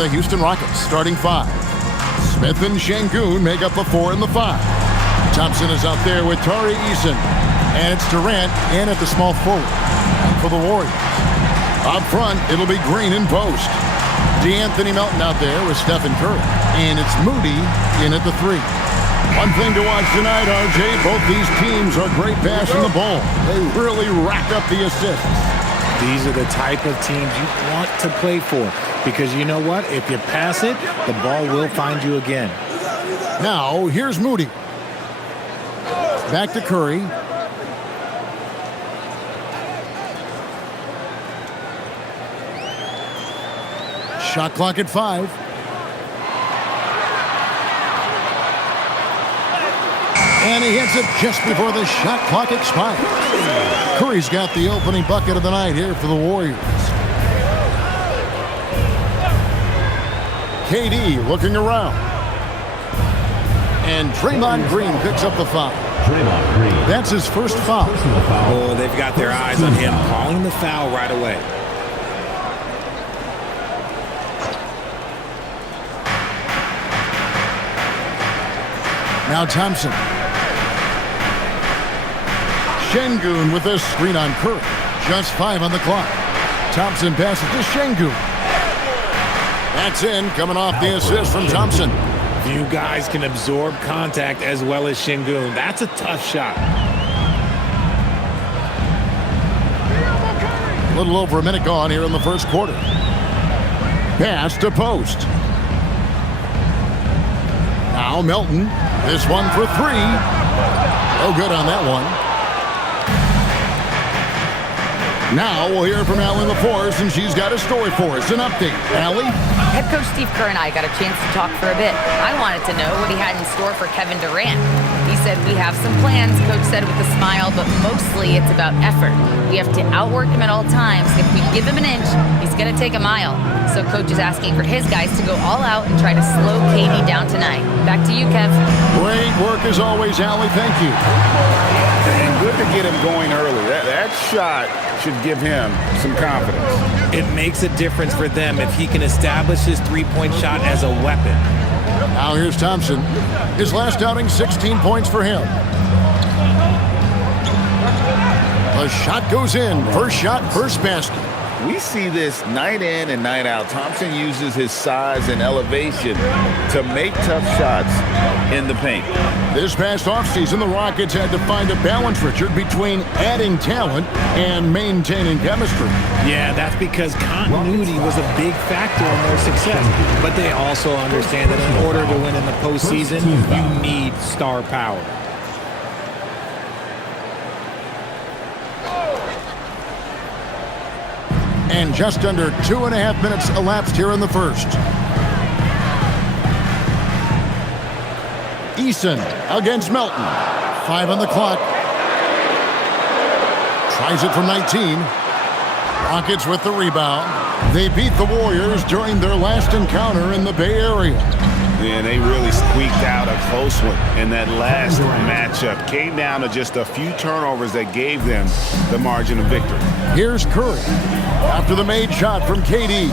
the Houston Rockets, starting 5. Smith and Şengün make up the 4 and the 5. Thompson is out there with Tari Eason. And it's Durant in at the small forward. And for the Warriors, up front, it'll be Green in post. DeAnthony Melton out there with Stephen Curry. And it's Moody in at the 3. One thing to watch tonight, RJ, both these teams are great passing the ball. They really rack up the assists. These are the type of teams you want to play for. Because you know what? If you pass it, the ball will find you again. Now, here's Moody. Back to Curry. Shot clock at 5. And he hits it just before the shot clock expires. Curry's got the opening bucket of the night here for the Warriors. KD looking around. And Draymond Green picks up the foul. That's his first foul. Oh, they've got their eyes on him, calling the foul right away. Now Thompson. Şengün with a screen on Curry. Just 5 on the clock. Thompson passes to Şengün. That's in, coming off the assist from Thompson. You guys can absorb contact as well as Şengün. That's a tough shot. A little over a minute gone here in the first quarter. Pass to post. Now Melton. This one for 3. Oh, good on that one. Now we'll hear from Allie LaForce, and she's got a story for us. An update. Allie? Head coach Steve Kerr and I got a chance to talk for a bit. I wanted to know what he had in store for Kevin Durant. He said, we have some plans, Coach said with a smile, but mostly it's about effort. We have to outwork him at all times. If we give him an inch, he's going to take a mile. So Coach is asking for his guys to go all out and try to slow KD down tonight. Back to you, Kev. Great work as always, Allie. Thank you. And good to get him going early. That shot should give him some confidence. It makes a difference for them if he can establish his three-point shot as a weapon. Now here's Thompson. His last outing, 16 points for him. The shot goes in. First shot, first basket. We see this night in and night out. Thompson uses his size and elevation to make tough shots in the paint. This past offseason, the Rockets had to find a balance, Richard, between adding talent and maintaining chemistry. Yeah, that's because continuity was a big factor in their success. But they also understand that in order to win in the postseason, you need star power. And just under 2.5 minutes elapsed here in the first. Eason against Melton. 5 on the clock. Tries it from 19. Rockets with the rebound. They beat the Warriors during their last encounter in the Bay Area. And they really squeaked out a close one in that last matchup. Came down to just a few turnovers that gave them the margin of victory. Here's Curry after the made shot from KD.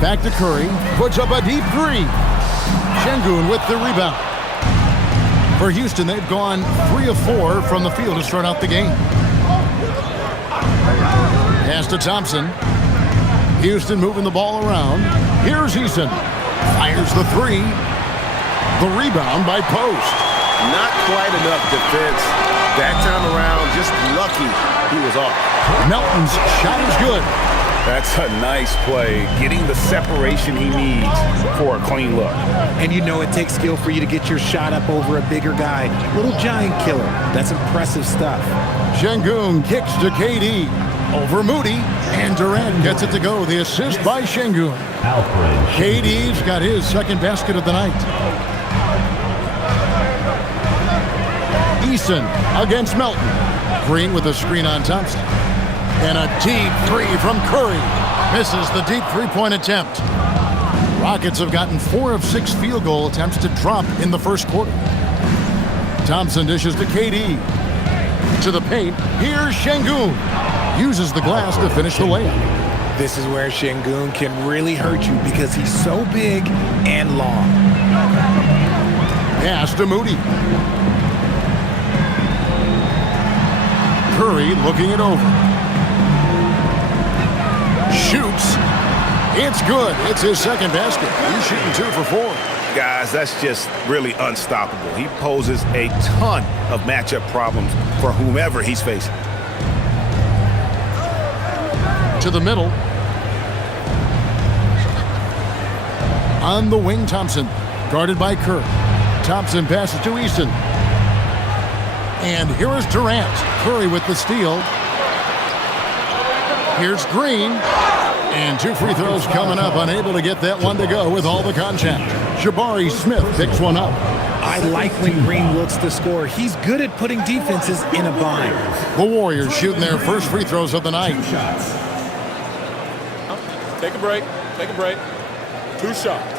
Back to Curry. Puts up a deep 3. Şengün with the rebound. For Houston, they've gone 3 of 4 from the field to start out the game. Pass to Thompson. Houston moving the ball around. Here's Eason. Fires the 3. The rebound by Post. Not quite enough defense. That time around, just lucky he was off. Melton's shot is good. That's a nice play. Getting the separation he needs for a clean look. And you know it takes skill for you to get your shot up over a bigger guy. Little giant killer. That's impressive stuff. Şengün kicks to KD. Over Moody, and Durant gets it to go. The assist by Şengün. KD's got his second basket of the night. Eason against Melton. Green with a screen on Thompson. And a deep 3 from Curry. Misses the deep three-point attempt. Rockets have gotten 4 of 6 field goal attempts to drop in the first quarter. Thompson dishes to KD. To the paint. Here's Şengün. Uses the glass to finish the layup. This is where Şengün can really hurt you because he's so big and long. Pass to Moody. Curry looking it over. Shoots. It's good. It's his second basket. He's shooting 2 for 4. Guys, that's just really unstoppable. He poses a ton of matchup problems for whomever he's facing. To the middle. On the wing, Thompson. Guarded by Kerr. Thompson passes to Easton. And here is Durant. Curry with the steal. Here's Green. And 2 free throws coming up. Unable to get that one to go with all the contact. Jabari Smith picks one up. I like when Green looks to score. He's good at putting defenses in a bind. The Warriors shooting their first free throws of the night. Take a break. Take a break. 2 shots.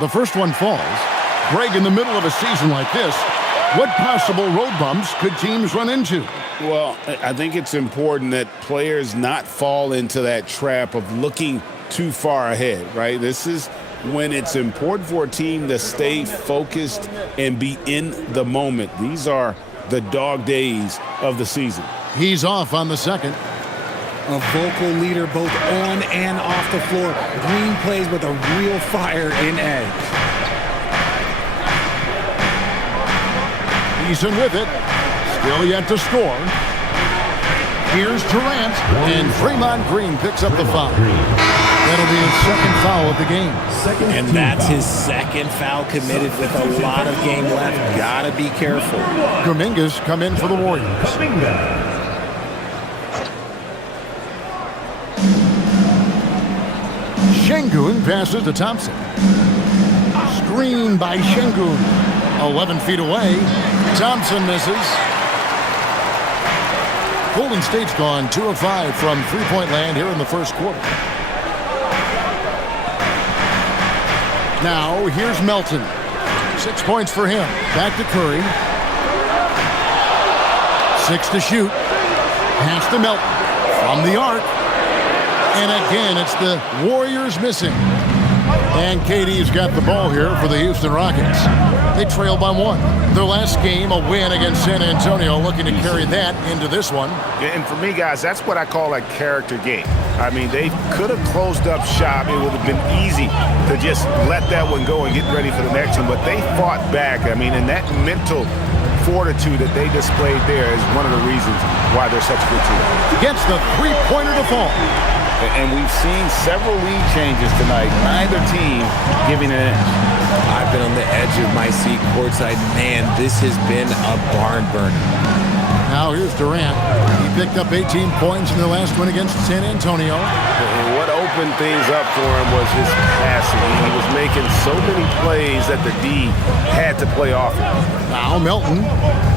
The first one falls. Greg, in the middle of a season like this, what possible road bumps could teams run into? Well, I think it's important that players not fall into that trap of looking too far ahead, right? This is when it's important for a team to stay focused and be in the moment. These are the dog days of the season. He's off on the second. A vocal leader both on and off the floor. Green plays with a real fire in edge. Eason with it. Still yet to score. Here's Durant. And Draymond Green picks up the foul. That'll be his second foul of the game. And that's his second foul committed with a lot of game left. Gotta be careful. Kuminga's come in for the Warriors. Şengün passes to Thompson. Screen by Şengün. 11 feet away. Thompson misses. Golden State's gone 2 of 5 from three-point land here in the first quarter. Now, here's Melton. 6 points for him. Back to Curry. 6 to shoot. Pass to Melton. From the arc. And again, it's the Warriors missing. And KD's got the ball here for the Houston Rockets. They trail by 1. Their last game, a win against San Antonio, looking to carry that into this one. And for me, guys, that's what I call a character game. I mean, they could have closed up shop. It would have been easy to just let that one go and get ready for the next one. But they fought back. I mean, and that mental fortitude that they displayed there is one of the reasons why they're such a good team. Gets the three-pointer to fall. And we've seen several lead changes tonight. Neither team giving an inch. I've been on the edge of my seat courtside. Man, this has been a barn burner. Now here's Durant. He picked up 18 points in their last win against San Antonio. And what opened things up for him was his passing. He was making so many plays that the D had to play off him. Now Melton,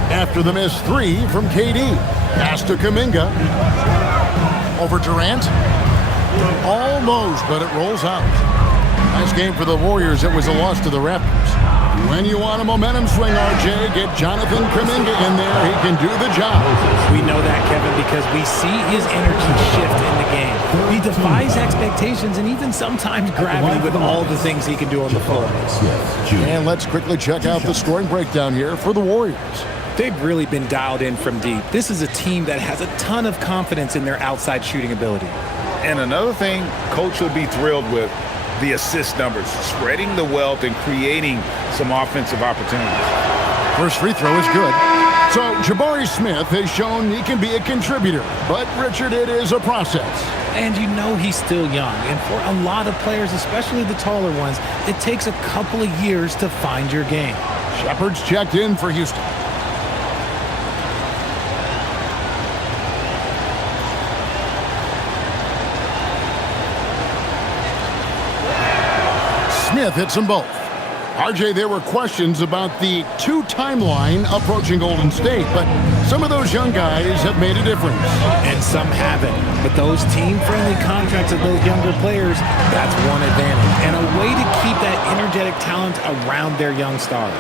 after the missed 3 from KD. Pass to Kuminga. Over Durant. Almost, but it rolls out. Nice game for the Warriors. It was a loss to the Raptors. When you want a momentum swing, RJ, get Jonathan Kuminga in there. He can do the job. We know that, Kevin, because we see his energy shift in the game. He defies expectations and even sometimes gravity with all the things he can do on the floor. And let's quickly check out the scoring breakdown here for the Warriors. They've really been dialed in from deep. This is a team that has a ton of confidence in their outside shooting ability. And another thing Coach will be thrilled with, the assist numbers, spreading the wealth and creating some offensive opportunities. First free throw is good. So Jabari Smith has shown he can be a contributor, but Richard, it is a process. And you know he's still young, and for a lot of players, especially the taller ones, it takes a couple of years to find your game. Shepard's checked in for Houston. Smith hits them both. RJ, there were questions about the 2 timeline approaching Golden State, but some of those young guys have made a difference. And some haven't. But those team-friendly contracts of those younger players, that's one advantage. And a way to keep that energetic talent around their young stars.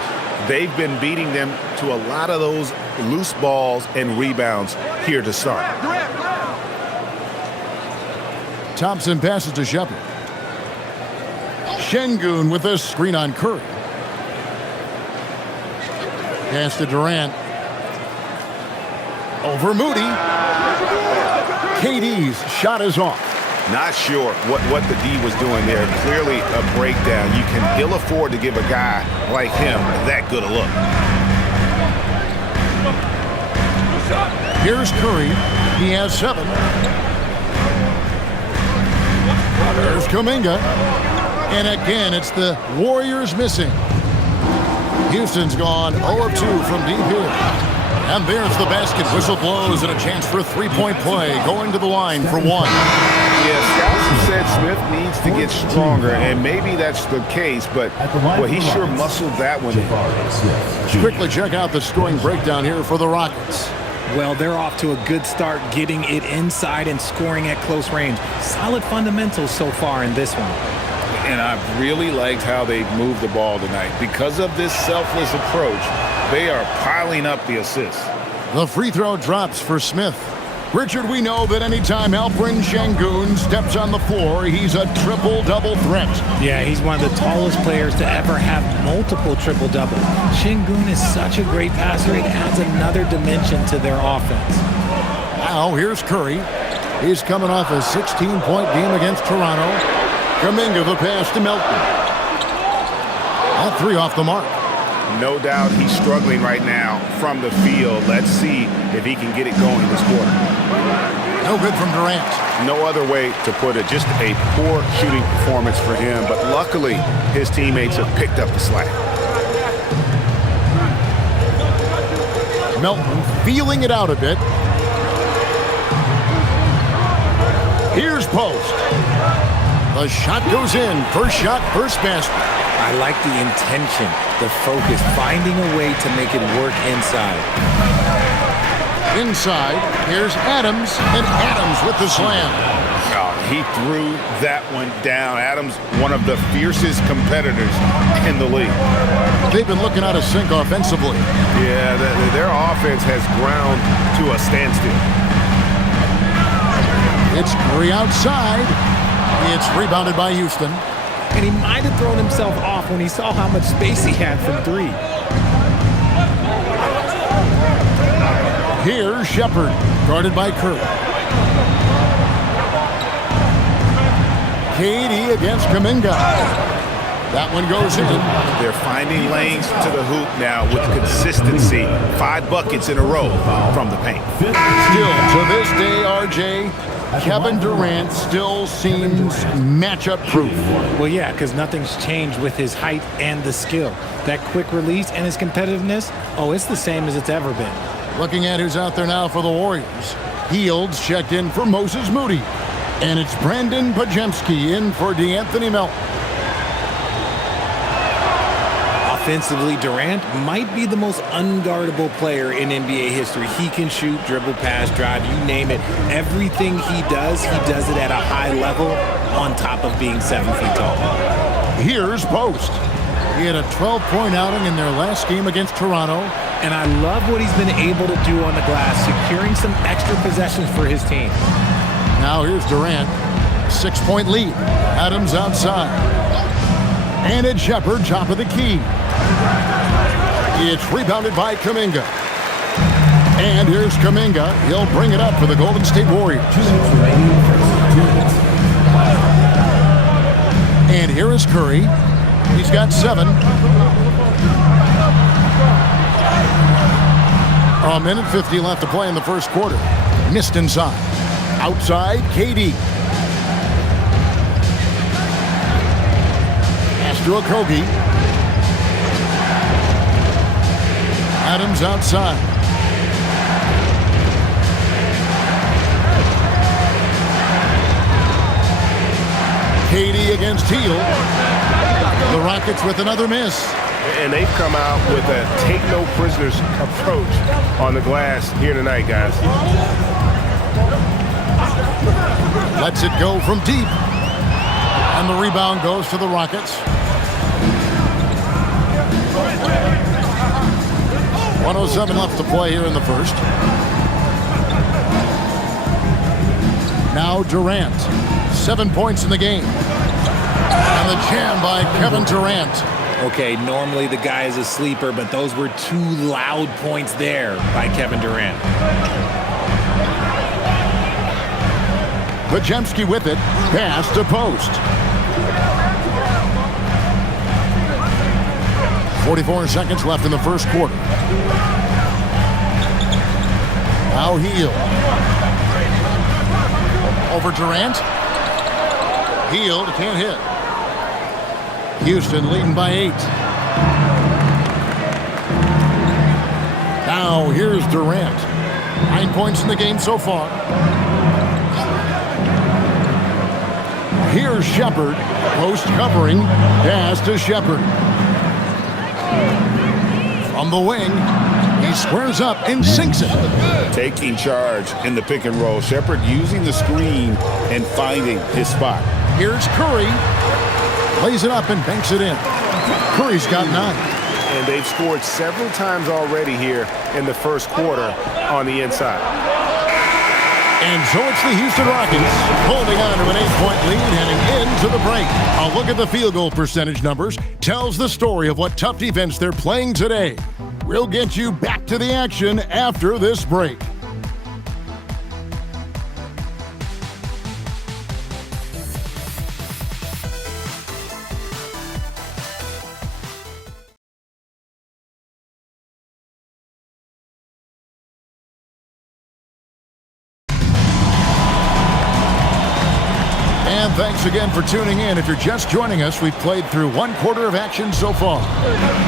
They've been beating them to a lot of those loose balls and rebounds here to start. Thompson passes to Shepard. Şengün with a screen on Curry. Pass to Durant. Over Moody. KD's shot is off. Not sure what the D was doing there. Clearly a breakdown. You can ill afford to give a guy like him that good a look. Here's Curry. He has 7. There's Kuminga. And again, it's the Warriors missing. Houston's gone 0 of 2 from deep here. And there's the basket. Whistle blows and a chance for a 3-point play. Going to the line for 1. Yeah, scouts have said Smith needs to get stronger, and maybe that's the case, but well, he sure muscled that one in. Quickly check out the scoring breakdown here for the Rockets. Well, they're off to a good start getting it inside and scoring at close range. Solid fundamentals so far in this one. And I've really liked how they've moved the ball tonight. Because of this selfless approach, they are piling up the assists. The free throw drops for Smith. Richard, we know that anytime Alperen Şengün steps on the floor, he's a triple-double threat. Yeah, he's one of the tallest players to ever have multiple triple-double. Şengün is such a great passer, it adds another dimension to their offense. Now, here's Curry. He's coming off a 16-point game against Toronto. Kuminga the pass to Melton. All 3 off the mark. No doubt he's struggling right now from the field. Let's see if he can get it going this quarter. No good from Durant. No other way to put it. Just a poor shooting performance for him. But luckily, his teammates have picked up the slack. Melton feeling it out a bit. Here's Post. The shot goes in. First shot, first basket. I like the intention, the focus, finding a way to make it work inside. Inside, here's Adams, and Adams with the slam. Oh, he threw that one down. Adams, one of the fiercest competitors in the league. They've been looking out of sync offensively. Yeah, their offense has ground to a standstill. It's Curry outside. It's rebounded by Houston. And he might have thrown himself off when he saw how much space he had from 3. Here's Shepard, guarded by Curry. KD against Kuminga. That one goes in. They're finding lanes to the hoop now with consistency. 5 buckets in a row from the paint. Still, to this day, RJ, Kevin Durant still seems matchup proof. Well, yeah, because nothing's changed with his height and the skill. That quick release and his competitiveness, oh, it's the same as it's ever been. Looking at who's out there now for the Warriors. Fields checked in for Moses Moody. And it's Brandon Pajemski in for DeAnthony Melton. Offensively, Durant might be the most unguardable player in NBA history. He can shoot, dribble, pass, drive, you name it. Everything he does it at a high level on top of being 7 feet tall. Here's Post. He had a 12-point outing in their last game against Toronto. And I love what he's been able to do on the glass, securing some extra possessions for his team. Now here's Durant. 6-point lead. Adams outside. And it's Shepard, top of the key. It's rebounded by Kuminga. And here's Kuminga. He'll bring it up for the Golden State Warriors. And here is Curry. He's got 7. A minute 50 left to play in the first quarter. Missed inside. Outside, KD. Pass to Okogie. Adams outside. KD against Teal. The Rockets with another miss. And they've come out with a take-no-prisoners approach on the glass here tonight, guys. Lets it go from deep. And the rebound goes to the Rockets. 1:07 left to play here in the first. Now Durant. 7 points in the game. And the jam by Kevin Durant. Okay, normally the guy is a sleeper, but those were 2 loud points there by Kevin Durant. Podziemski with it. Pass to post. 44 seconds left in the first quarter. Now Hield. Over Durant. Hield can't hit. Houston leading by 8. Now here's Durant. 9 points in the game so far. Here's Shepard. Post covering. Pass to Shepard. From the wing. He squares up and sinks it. Taking charge in the pick and roll. Shepard using the screen and finding his spot. Here's Curry. Lays it up and banks it in. Curry's got 9. And they've scored several times already here in the first quarter on the inside. And so it's the Houston Rockets holding on to an 8-point lead heading into the break. A look at the field goal percentage numbers tells the story of what tough defense they're playing today. We'll get you back to the action after this break. And thanks again for tuning in. If you're just joining us, we've played through 1 quarter of action so far.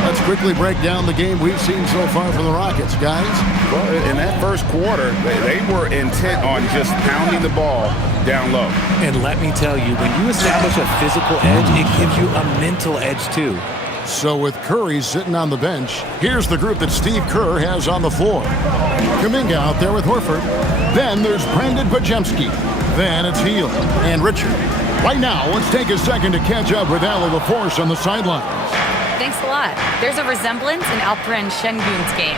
Let's quickly break down the game we've seen so far from the Rockets, guys. Well, in that first quarter, they were intent on just pounding the ball down low. And let me tell you, when you establish a physical edge, it gives you a mental edge too. So with Curry sitting on the bench, here's the group that Steve Kerr has on the floor. Kuminga out there with Horford. Then there's Brandon Podziemski. Then it's Hield and Richard. Right now, let's take a second to catch up with Allie LaForce on the sidelines. Thanks a lot. There's a resemblance in Alperen Şengün's game.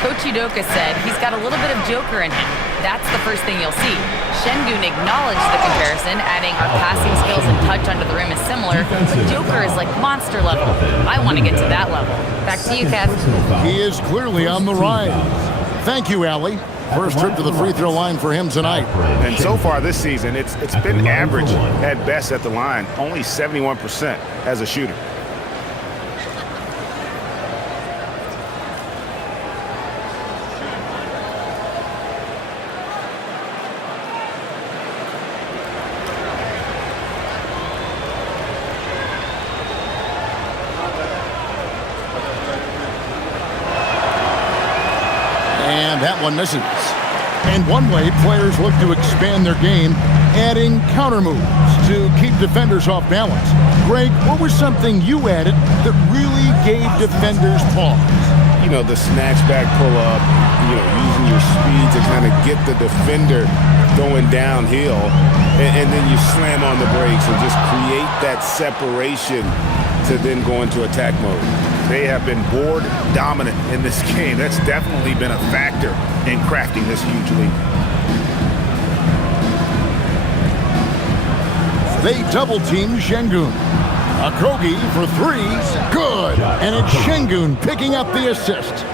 Coach Udoka said he's got a little bit of Joker in him. That's the first thing you'll see. Şengün acknowledged the comparison, adding our passing skills and touch under the rim is similar, but Joker is like monster level. I want to get to that level. Back to you, Kev. He is clearly on the rise. Thank you, Allie. First trip to the free throw line for him tonight. And so far this season, it's been average at best at the line, only 71% as a shooter. And that one misses. And one way players look to expand their game, adding counter moves to keep defenders off balance. Greg, what was something you added that really gave defenders pause? You know, the snatch back pull up, using your speed to kind of get the defender going downhill, and then you slam on the brakes and just create that separation to then go into attack mode. They have been board dominant in this game. That's definitely been a factor in crafting this huge lead. They double-team Şengün. Okogie for 3. Good. And it's Şengün picking up the assist.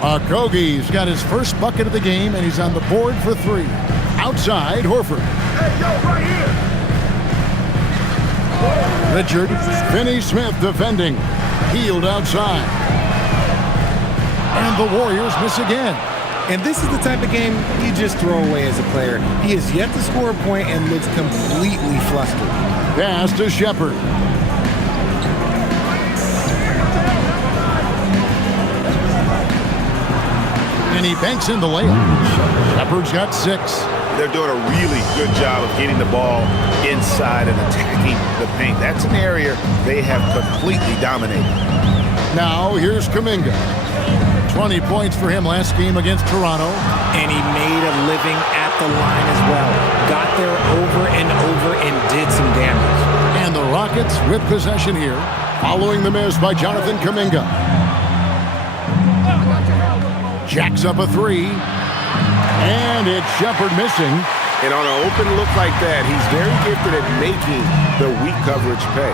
Okogie's got his first bucket of the game, and he's on the board for 3. Outside, Horford. Richard. Finney-Smith defending. Hield outside. And the Warriors miss again. And this is the type of game you just throw away as a player. He has yet to score a point and looks completely flustered. Pass to Shepard. And he banks in the layup. Shepard's got 6. they're doing a really good job of getting the ball inside and attacking the paint. That's an area they have completely dominated. Now, here's Kuminga. 20 points for him last game against Toronto. And he made a living at the line as well. Got there over and over and did some damage. And the Rockets with possession here, following the miss by Jonathan Kuminga. Jacks up a three. And it's Shepherd missing. And on an open look like that, he's very gifted at making the weak coverage pay.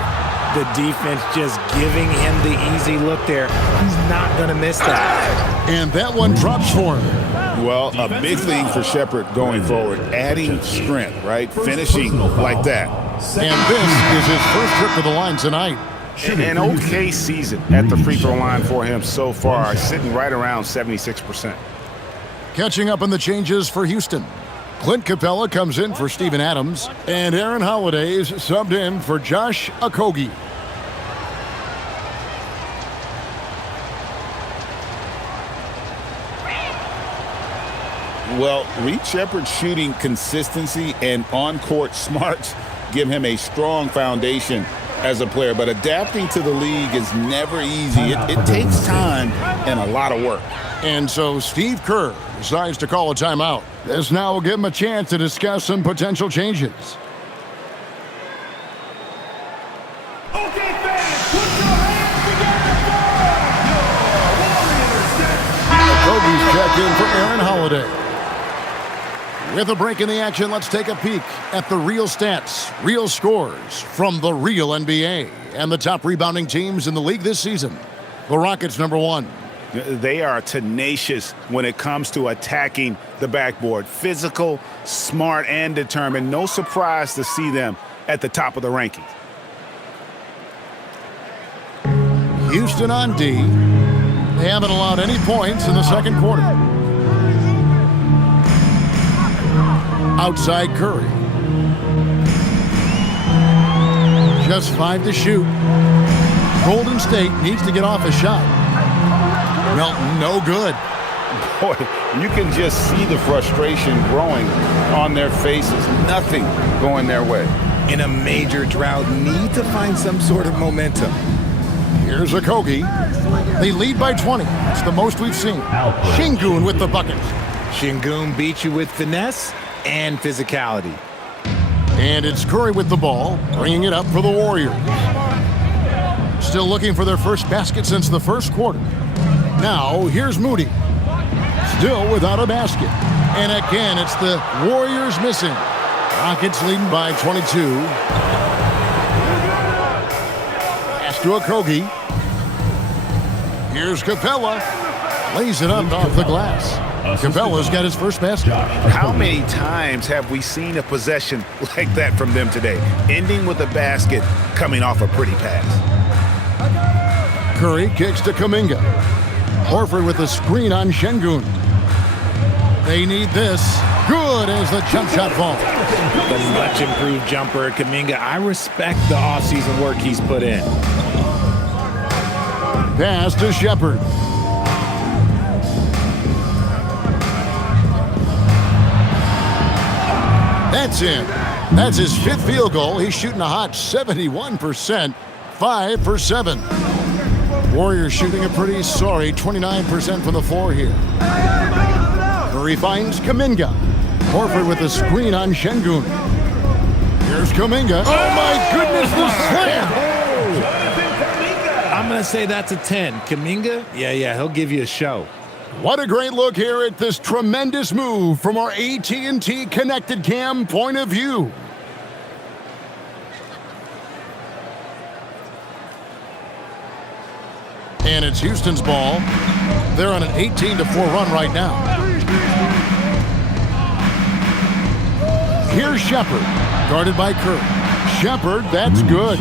The defense just giving him the easy look there. He's not going to miss that. And that one drops for him. Well, a big thing for Shepherd going forward, adding strength, right? Finishing like that. And this is his first trip to the line tonight. An okay season at the free throw line for him so far, sitting right around 76%. Catching up on the changes for Houston. Clint Capella comes in for Steven Adams, and Aaron Holiday is subbed in for Josh Okogie. Well, Reed Shepherd's shooting consistency and on-court smarts give him a strong foundation as a player, but adapting to the league is never easy. It takes time and a lot of work. And so Steve Kerr decides to call a timeout. This now will give him a chance to discuss some potential changes. Okay, fans, put your hands together for Kobe's check in for Aaron Holiday. With a break in the action, let's take a peek at the real stats, real scores from the real NBA and the top rebounding teams in the league this season. The Rockets, number one. They are tenacious when it comes to attacking the backboard. Physical, smart, and determined. No surprise to see them at the top of the rankings. Houston on D. They haven't allowed any points in the second quarter. Outside Curry. Just 5 to shoot. Golden State needs to get off a shot. Melton, no good. Boy, you can just see the frustration growing on their faces. Nothing going their way. In a major drought, need to find some sort of momentum. Here's Okogie. They lead by 20. It's the most we've seen. Şengün with the bucket. Şengün beat you with finesse and physicality. And it's Curry with the ball, bringing it up for the Warriors. Still looking for their first basket since the first quarter. Now, here's Moody. Still without a basket. And again, it's the Warriors missing. Rockets leading by 22. Pass to Okogie. Here's Capella. Lays it up off the glass. Capella's got his first basket. How many times have we seen a possession like that from them today? Ending with a basket, coming off a pretty pass. Curry kicks to Kuminga. Horford with a screen on Şengün. They need this. Good as the jump shot falls. The much improved jumper, Kuminga. I respect the offseason work he's put in. Pass to Shepherd. That's in. That's his 5th field goal. He's shooting a hot 71%, 5 for 7. Warriors shooting a pretty sorry 29% from the floor here. Curry finds Kuminga. Horford with a screen on Şengün. Here's Kuminga. Oh my goodness, the slam! I'm going to say that's a 10. Kuminga, yeah, he'll give you a show. What a great look here at this tremendous move from our AT&T Connected Cam point of view. And it's Houston's ball. They're on an 18-4 run right now. Here's Shepherd, guarded by Curry. Shepherd, that's good.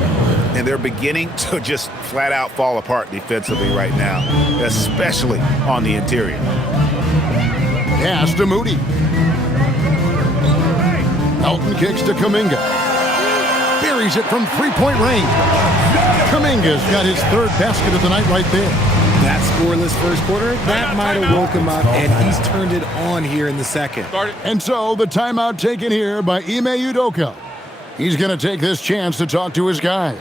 And they're beginning to just flat out fall apart defensively right now, especially on the interior. Pass to Moody. Elton kicks to Kuminga. Buries buries it from three-point range. Kuminga's got his third basket of the night right there. That scoreless first quarter, that might have woke him up, and he's turned it on here in the second. And so the timeout taken here by Ime Udoka. He's going to take this chance to talk to his guys.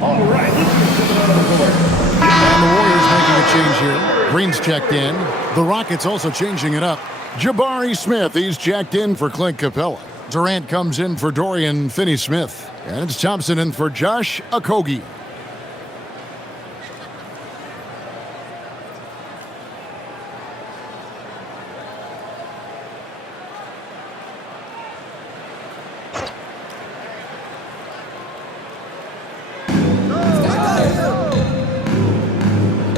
All right. And the Warriors making a change here. Green's checked in. The Rockets also changing it up. Jabari Smith, he's checked in for Clint Capella. Durant comes in for Dorian Finney-Smith. And it's Thompson in for Josh Okogie.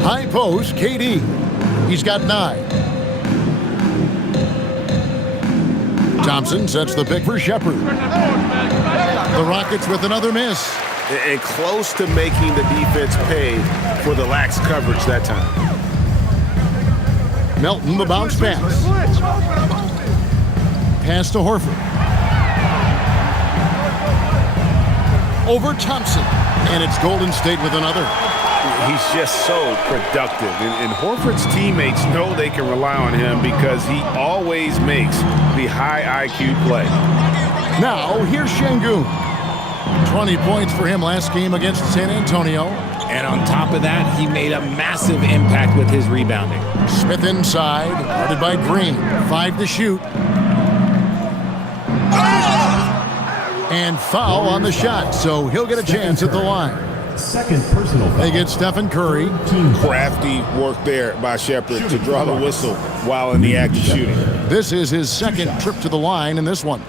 High post, KD. He's got 9. Thompson sets the pick for Shepherd. The Rockets with another miss. And close to making the defense pay for the lax coverage that time. Melton, the bounce pass. Pass to Horford. Over Thompson. And it's Golden State with another. He's just so productive. And Horford's teammates know they can rely on him because he always makes the high IQ play. Now, here's Şengün. 20 points for him last game against San Antonio. And on top of that, he made a massive impact with his rebounding. Smith inside, guarded by Green. 5 to shoot. And foul on the shot, so he'll get a chance at the line. Second personal foul. They get Stephen Curry. Crafty work there by Shepherd to draw the whistle while in the act of shooting. This is his second trip to the line in this one.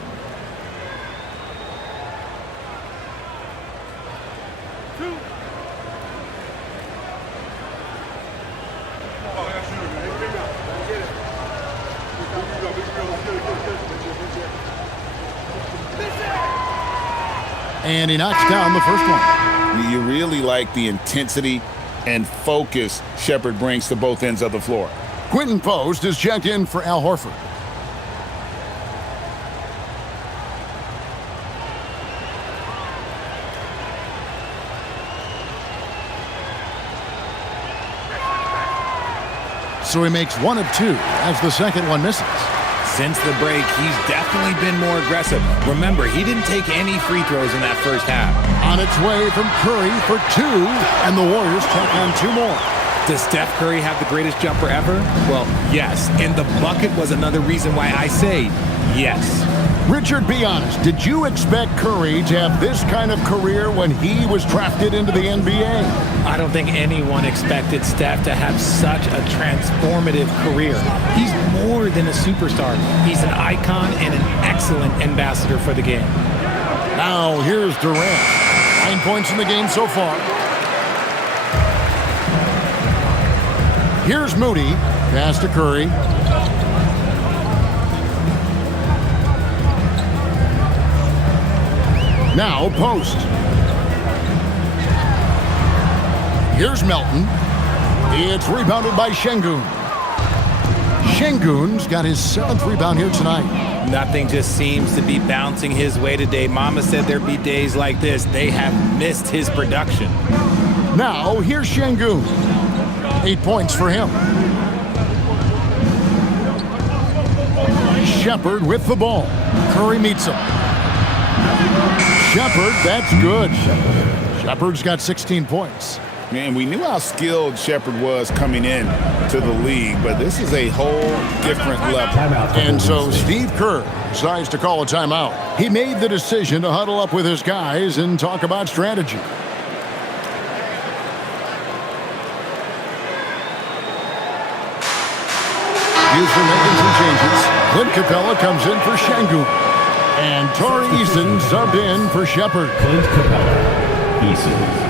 And he knocks down the first one. You really like the intensity and focus Shepherd brings to both ends of the floor. Quentin Post is checked in for Al Horford. So he makes 1 of 2 as the second one misses. Since the break, he's definitely been more aggressive. Remember, he didn't take any free throws in that first half. On its way from Curry for 2, and the Warriors tack on 2 more. Does Steph Curry have the greatest jumper ever? Well, yes. And the bucket was another reason why I say yes. Richard, be honest. Did you expect Curry to have this kind of career when he was drafted into the NBA? I don't think anyone expected Steph to have such a transformative career. He's more than a superstar. He's an icon and an excellent ambassador for the game. Now, here's Durant. 9 points in the game so far. Here's Moody. Pass to Curry. Now Post. Here's Melton. It's rebounded by Şengün. Şengün's got his 7th rebound here tonight. Nothing just seems to be bouncing his way today. Mama said there'd be days like this. They have missed his production. Now here's Şengün. 8 points for him. Shepherd with the ball. Curry meets him. Shepherd, that's good. Shepherd's got 16 points. Man, we knew how skilled Shepherd was coming in to the league, but this is a whole different level. And so Steve Kerr decides to call a timeout. He made the decision to huddle up with his guys and talk about strategy. Houston making some changes. Clint Capella comes in for Şengün. And Tari Eason subbed in for Shepherd. Clint Capella. Eason.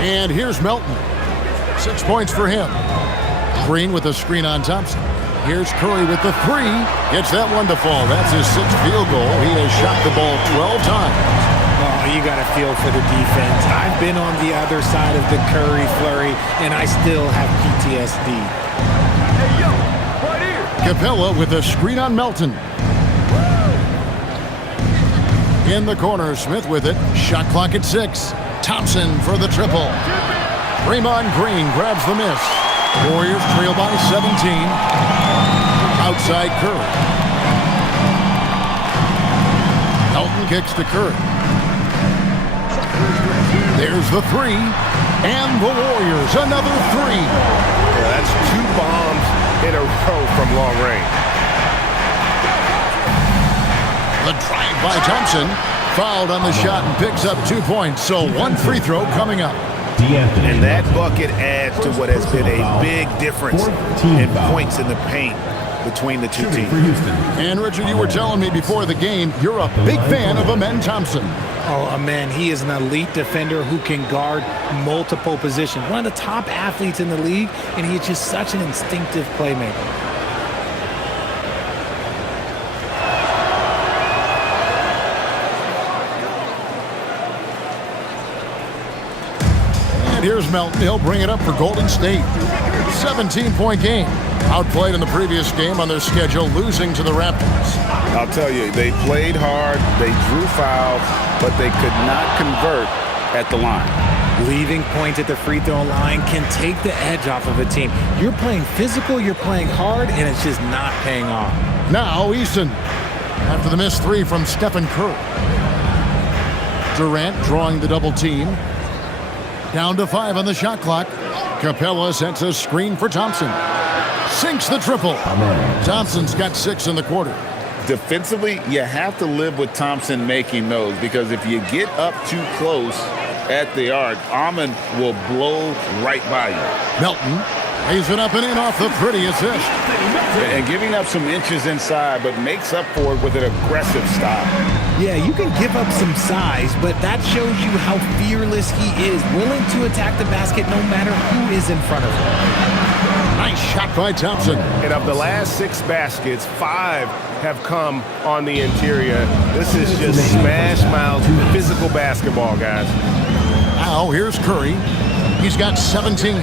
And here's Melton. 6 points for him. Green with a screen on Thompson. Here's Curry with the three. Gets that one to fall. That's his 6th field goal. He has shot the ball 12 times. Oh, you got to feel for the defense. I've been on the other side of the Curry flurry, and I still have PTSD. Hey, yo, right here. Capella with a screen on Melton. In the corner, Smith with it. Shot clock at 6. Thompson for the triple. Draymond Green grabs the miss. Warriors trail by 17. Outside Curry. Melton kicks to Curry. There's the three. And the Warriors, another three. Yeah, that's 2 bombs in a row from long range. The drive by Thompson. Fouled on the shot and picks up 2 points. So 1 free throw coming up. And that bucket adds to what has been a big difference in points in the paint between the two teams. And Richard, you were telling me before the game, you're a big fan of Amen Thompson. Oh, man, he is an elite defender who can guard multiple positions. One of the top athletes in the league, and he is just such an instinctive playmaker. And here's Melton. He'll bring it up for Golden State. 17-point game. Outplayed in the previous game on their schedule, losing to the Raptors. I'll tell you, they played hard, they drew fouls, but they could not convert at the line. Leaving points at the free throw line can take the edge off of a team. You're playing physical, you're playing hard, and it's just not paying off. Now Easton, after the missed 3 from Stephen Curry. Durant drawing the double team. Down to 5 on the shot clock. Capella sets a screen for Thompson. Sinks the triple. Thompson's got 6 in the quarter. Defensively, you have to live with Thompson making those, because if you get up too close at the arc, Ahmed will blow right by you. Melton lays it up and in off the pretty assist. And giving up some inches inside, but makes up for it with an aggressive stop. Yeah, you can give up some size, but that shows you how fearless he is, willing to attack the basket no matter who is in front of him. Nice shot by Thompson. And of the last 6 baskets, 5 have come on the interior. This is just smash mouth physical basketball, guys. Now here's Curry. He's got 17.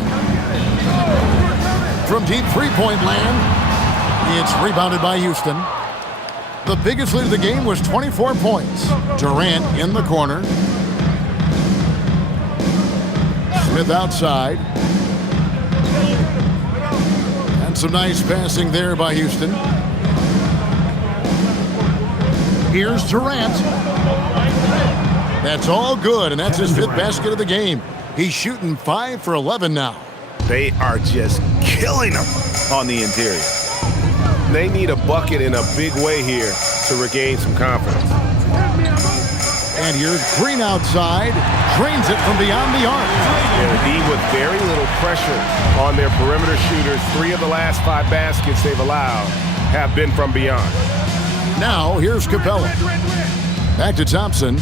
From deep three-point land, it's rebounded by Houston. The biggest lead of the game was 24 points. Durant in the corner. Smith outside. And some nice passing there by Houston. Here's Durant. That's all good, and that's his 5th basket of the game. He's shooting 5 for 11 now. They are just killing them on the interior. They need a bucket in a big way here to regain some confidence. And here's Green outside. Drains it from beyond the arc. Yeah, the D with very little pressure on their perimeter shooters. 3 of the last 5 baskets they've allowed have been from beyond. Now here's Capella. Back to Thompson.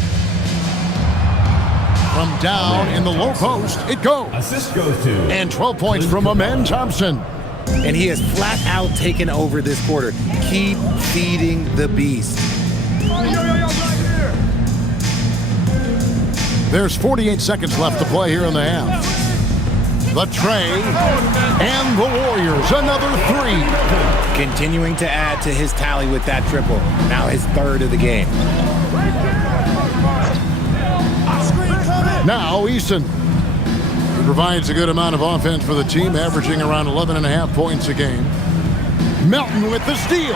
From down in the low post, it goes. Assist goes to. And 12 points from Amen Thompson. And he has flat out taken over this quarter. Keep feeding the beast. There's 48 seconds left to play here in the half. The tray, and the Warriors, another 3. Continuing to add to his tally with that triple. Now his 3rd of the game. Now Easton. He provides a good amount of offense for the team, averaging around 11.5 points a game. Melton with the steal.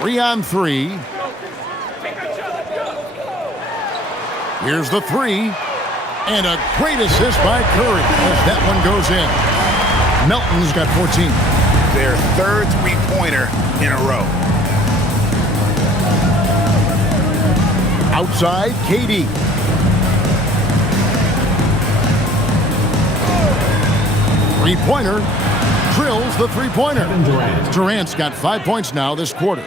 3-on-3. Here's the 3. And a great assist by Curry as that one goes in. Melton's got 14. Their 3rd three-pointer in a row. Outside, KD. Three-pointer. Drills the three-pointer. Durant's got 5 points now this quarter.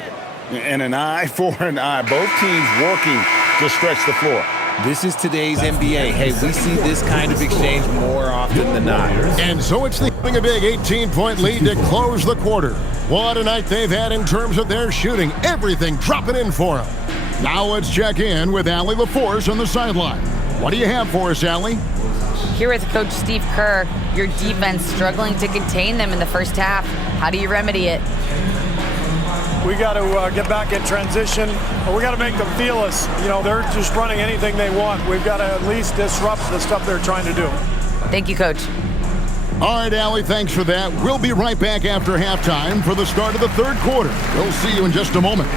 And an eye for an eye. Both teams working to stretch the floor. This is today's NBA. Hey, we see this kind of exchange more often than not. And so it's leaving a big 18-point lead to close the quarter. What a night they've had in terms of their shooting. Everything dropping in for them. Now let's check in with Allie LaForce on the sideline. What do you have for us, Allie? Here with Coach Steve Kerr, your defense struggling to contain them in the first half. How do you remedy it? We got to get back in transition. We got to make them feel us. You know, they're just running anything they want. We've got to at least disrupt the stuff they're trying to do. Thank you, Coach. All right, Allie, thanks for that. We'll be right back after halftime for the start of the third quarter. We'll see you in just a moment.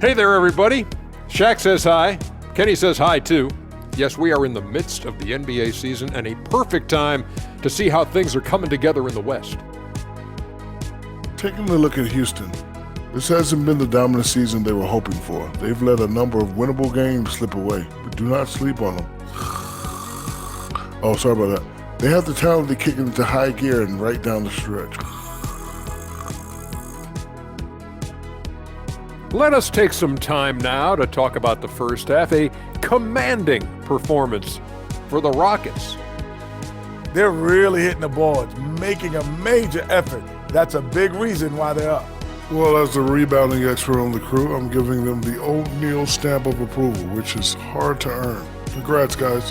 Hey there, everybody. Shaq says hi. Kenny says hi, too. Yes, we are in the midst of the NBA season and a perfect time to see how things are coming together in the West. Taking a look at Houston, this hasn't been the dominant season they were hoping for. They've let a number of winnable games slip away, but do not sleep on them. Oh, sorry about that. They have the talent to kick it into high gear and right down the stretch. Let us take some time now to talk about the first half, a commanding performance for the Rockets. They're really hitting the boards, making a major effort. That's a big reason why they're up. Well, as the rebounding expert on the crew, I'm giving them the O'Neal stamp of approval, which is hard to earn. Congrats, guys.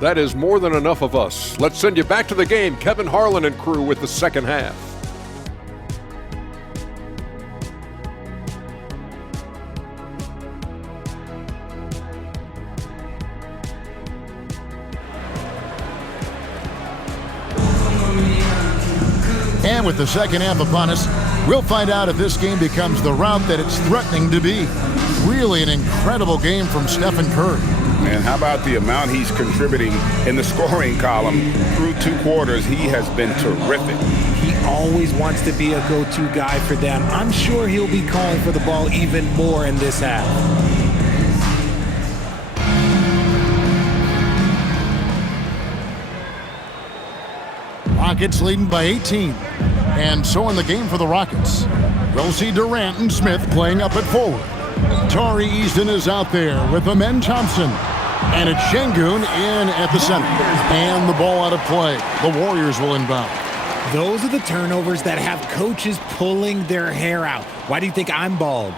That is more than enough of us. Let's send you back to the game, Kevin Harlan and crew with the second half. And with the second half upon us, we'll find out if this game becomes the route that it's threatening to be. Really an incredible game from Stephen Curry. And how about the amount he's contributing in the scoring column through two quarters? He has been terrific. He always wants to be a go-to guy for them. I'm sure he'll be calling for the ball even more in this half. Rockets leading by 18. And so in the game for the Rockets, we'll see Durant and Smith playing up at forward. Tari Easton is out there with Amen Thompson. And it's Şengün in at the center. And the ball out of play. The Warriors will inbound. Those are the turnovers that have coaches pulling their hair out. Why do you think I'm bald?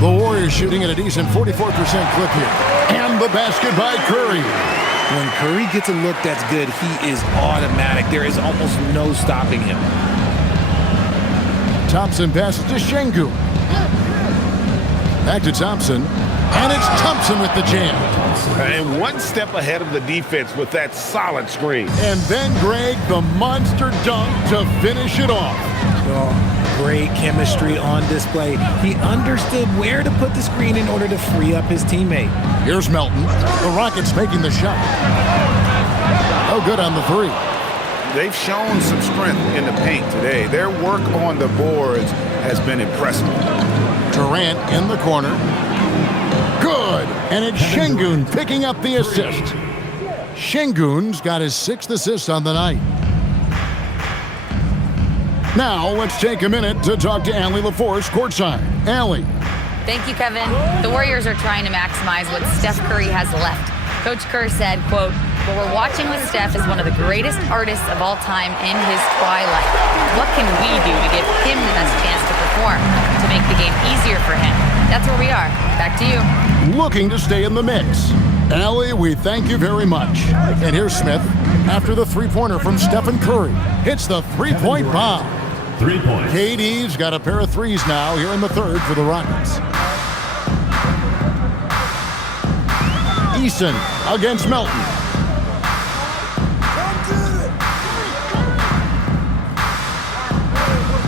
The Warriors shooting at a decent 44% clip here. And the basket by Curry. When Curry gets a look that's good, he is automatic. There is almost no stopping him. Thompson passes to Şengün. Back to Thompson. And it's Thompson with the jam. And one step ahead of the defense with that solid screen. And then Greg, the monster dunk to finish it off. Oh, great chemistry on display. He understood where to put the screen in order to free up his teammate. Here's Melton. The Rockets making the shot. Oh, good on the three. They've shown some strength in the paint today. Their work on the boards has been impressive. Durant in the corner. Good. And it's Şengün picking up the assist. Şengün's got his 6th assist on the night. Now, let's take a minute to talk to Allie LaForce courtside. Allie. Thank you, Kevin. The Warriors are trying to maximize what Steph Curry has left. Coach Kerr said, quote, "What we're watching with Steph is one of the greatest artists of all time in his twilight. What can we do to give him the best chance to perform, to make the game easier for him?" That's where we are. Back to you. Looking to stay in the mix. Allie, we thank you very much. And here's Smith after the three-pointer from Stephen Curry. Hits the three-point bomb. 3 points. KD's got a pair of threes now here in the third for the Rockets. Eason against Melton.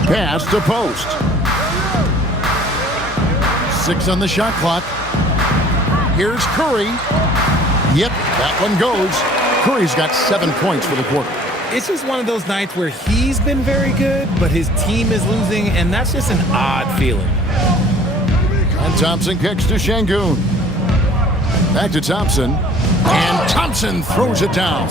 Pass to post. 6 on the shot clock. Here's Curry. Yep, that one goes. Curry's got 7 points for the quarter. It's just one of those nights where he's been very good, but his team is losing, and that's just an odd feeling. And Thompson kicks to Şengün. Back to Thompson. And Thompson throws it down.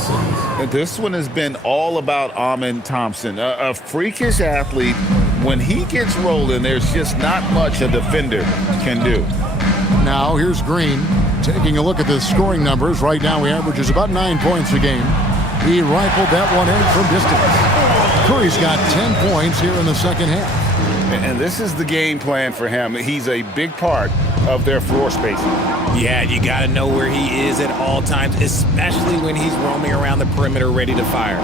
This one has been all about Amen Thompson, a freakish athlete. When he gets rolling, there's just not much a defender can do. Now here's Green taking a look at the scoring numbers. Right now he averages about 9 points a game. He rifled that one in from distance. Curry's got 10 points here in the second half. And this is the game plan for him. He's a big part of their floor spacing. Yeah, you got to know where he is at all times, especially when he's roaming around the perimeter ready to fire.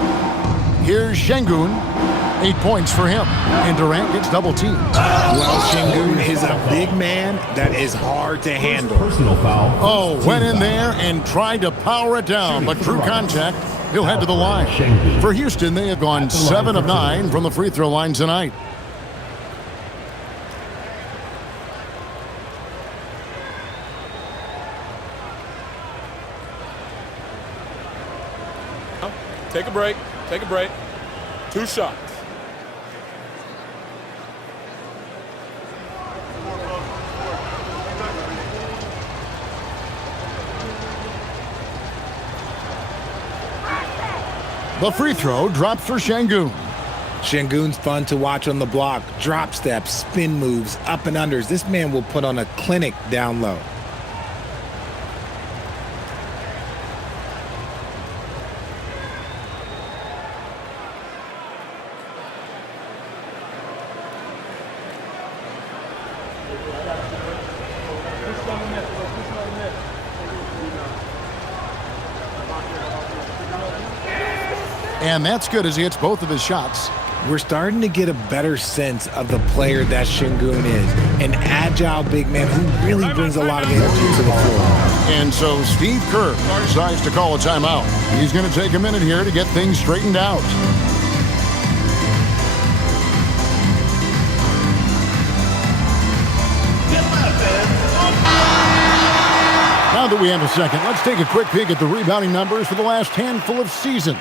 Here's Şengün. 8 points for him. And Durant gets double teamed. Well, Şengün is a big man that is hard to handle. Personal foul. Oh, went in there and tried to power it down, but through contact, he'll head to the line. For Houston, they have gone 7 of 9 from the free throw line tonight. Take a break. Take a break. 2 shots. The free throw drops for Şengün. Şengün's fun to watch on the block. Drop steps, spin moves, up and unders. This man will put on a clinic down low. And that's good as he hits both of his shots. We're starting to get a better sense of the player that Şengün is. An agile big man who really brings a lot of energy to the floor. And so Steve Kerr decides to call a timeout. He's going to take a minute here to get things straightened out. Now that we have a second, let's take a quick peek at the rebounding numbers for the last handful of seasons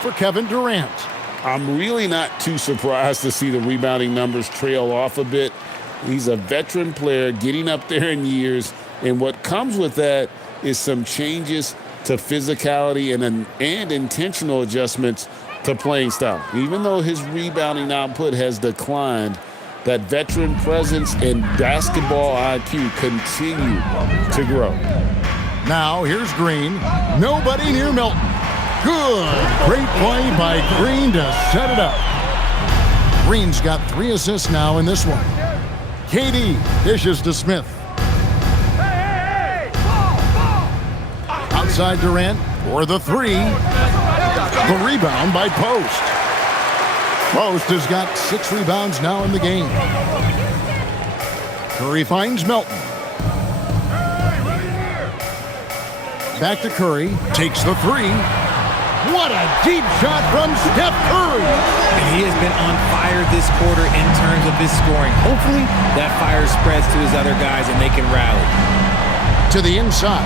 for Kevin Durant. I'm really not too surprised to see the rebounding numbers trail off a bit. He's a veteran player getting up there in years, and what comes with that is some changes to physicality and intentional adjustments to playing style. Even though his rebounding output has declined, that veteran presence and basketball IQ continue to grow. Now here's Green. Nobody near Milton. Good. Great play by Green to set it up. Green's got 3 assists now in this one. KD dishes to Smith. Outside Durant for the 3. The rebound by Post. Post has got 6 rebounds now in the game. Curry finds Melton. Back to Curry. Takes the 3. What a deep shot from Steph Curry. And he has been on fire this quarter in terms of his scoring. Hopefully that fire spreads to his other guys and they can rally. To the inside.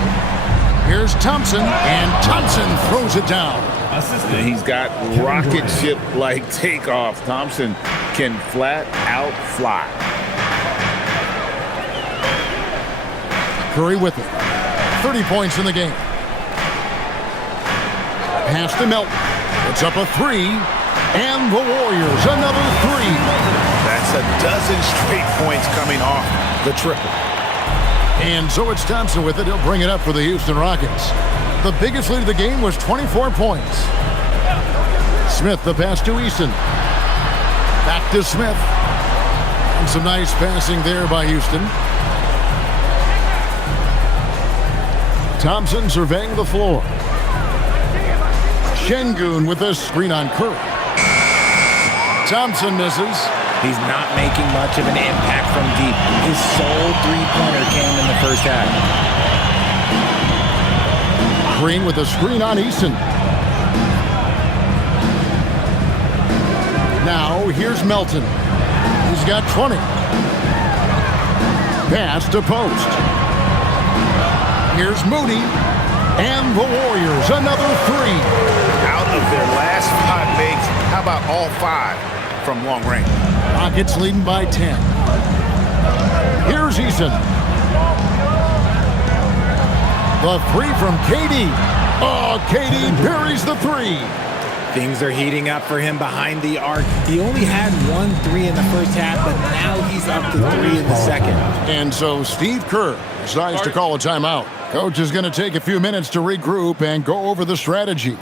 Here's Thompson, and Thompson throws it down. He's got rocket ship-like takeoff. Thompson can flat out fly. Curry with it. 30 points in the game. Pass to Melton. It's up a 3. And the Warriors, another 3. That's a dozen straight points coming off the triple. And so it's Thompson with it. He'll bring it up for the Houston Rockets. The biggest lead of the game was 24 points. Smith, the pass to Easton. Back to Smith. And some nice passing there by Houston. Thompson surveying the floor. Şengün with a screen on Curry. Thompson misses. He's not making much of an impact from deep. His sole three-pointer came in the first half. Green with a screen on Easton. Now here's Melton. He's got 20. Pass to post. Here's Moody. And the Warriors, another 3. Out of their last 5 makes, how about all 5 from long range? Rockets leading by 10. Here's Eason. The 3 from KD. Oh, KD buries the 3. Things are heating up for him behind the arc. He only had 1 3 in the first half, but now he's up to 3 in the second. And so Steve Kerr decides to call a timeout. Coach is going to take a few minutes to regroup and go over the strategy.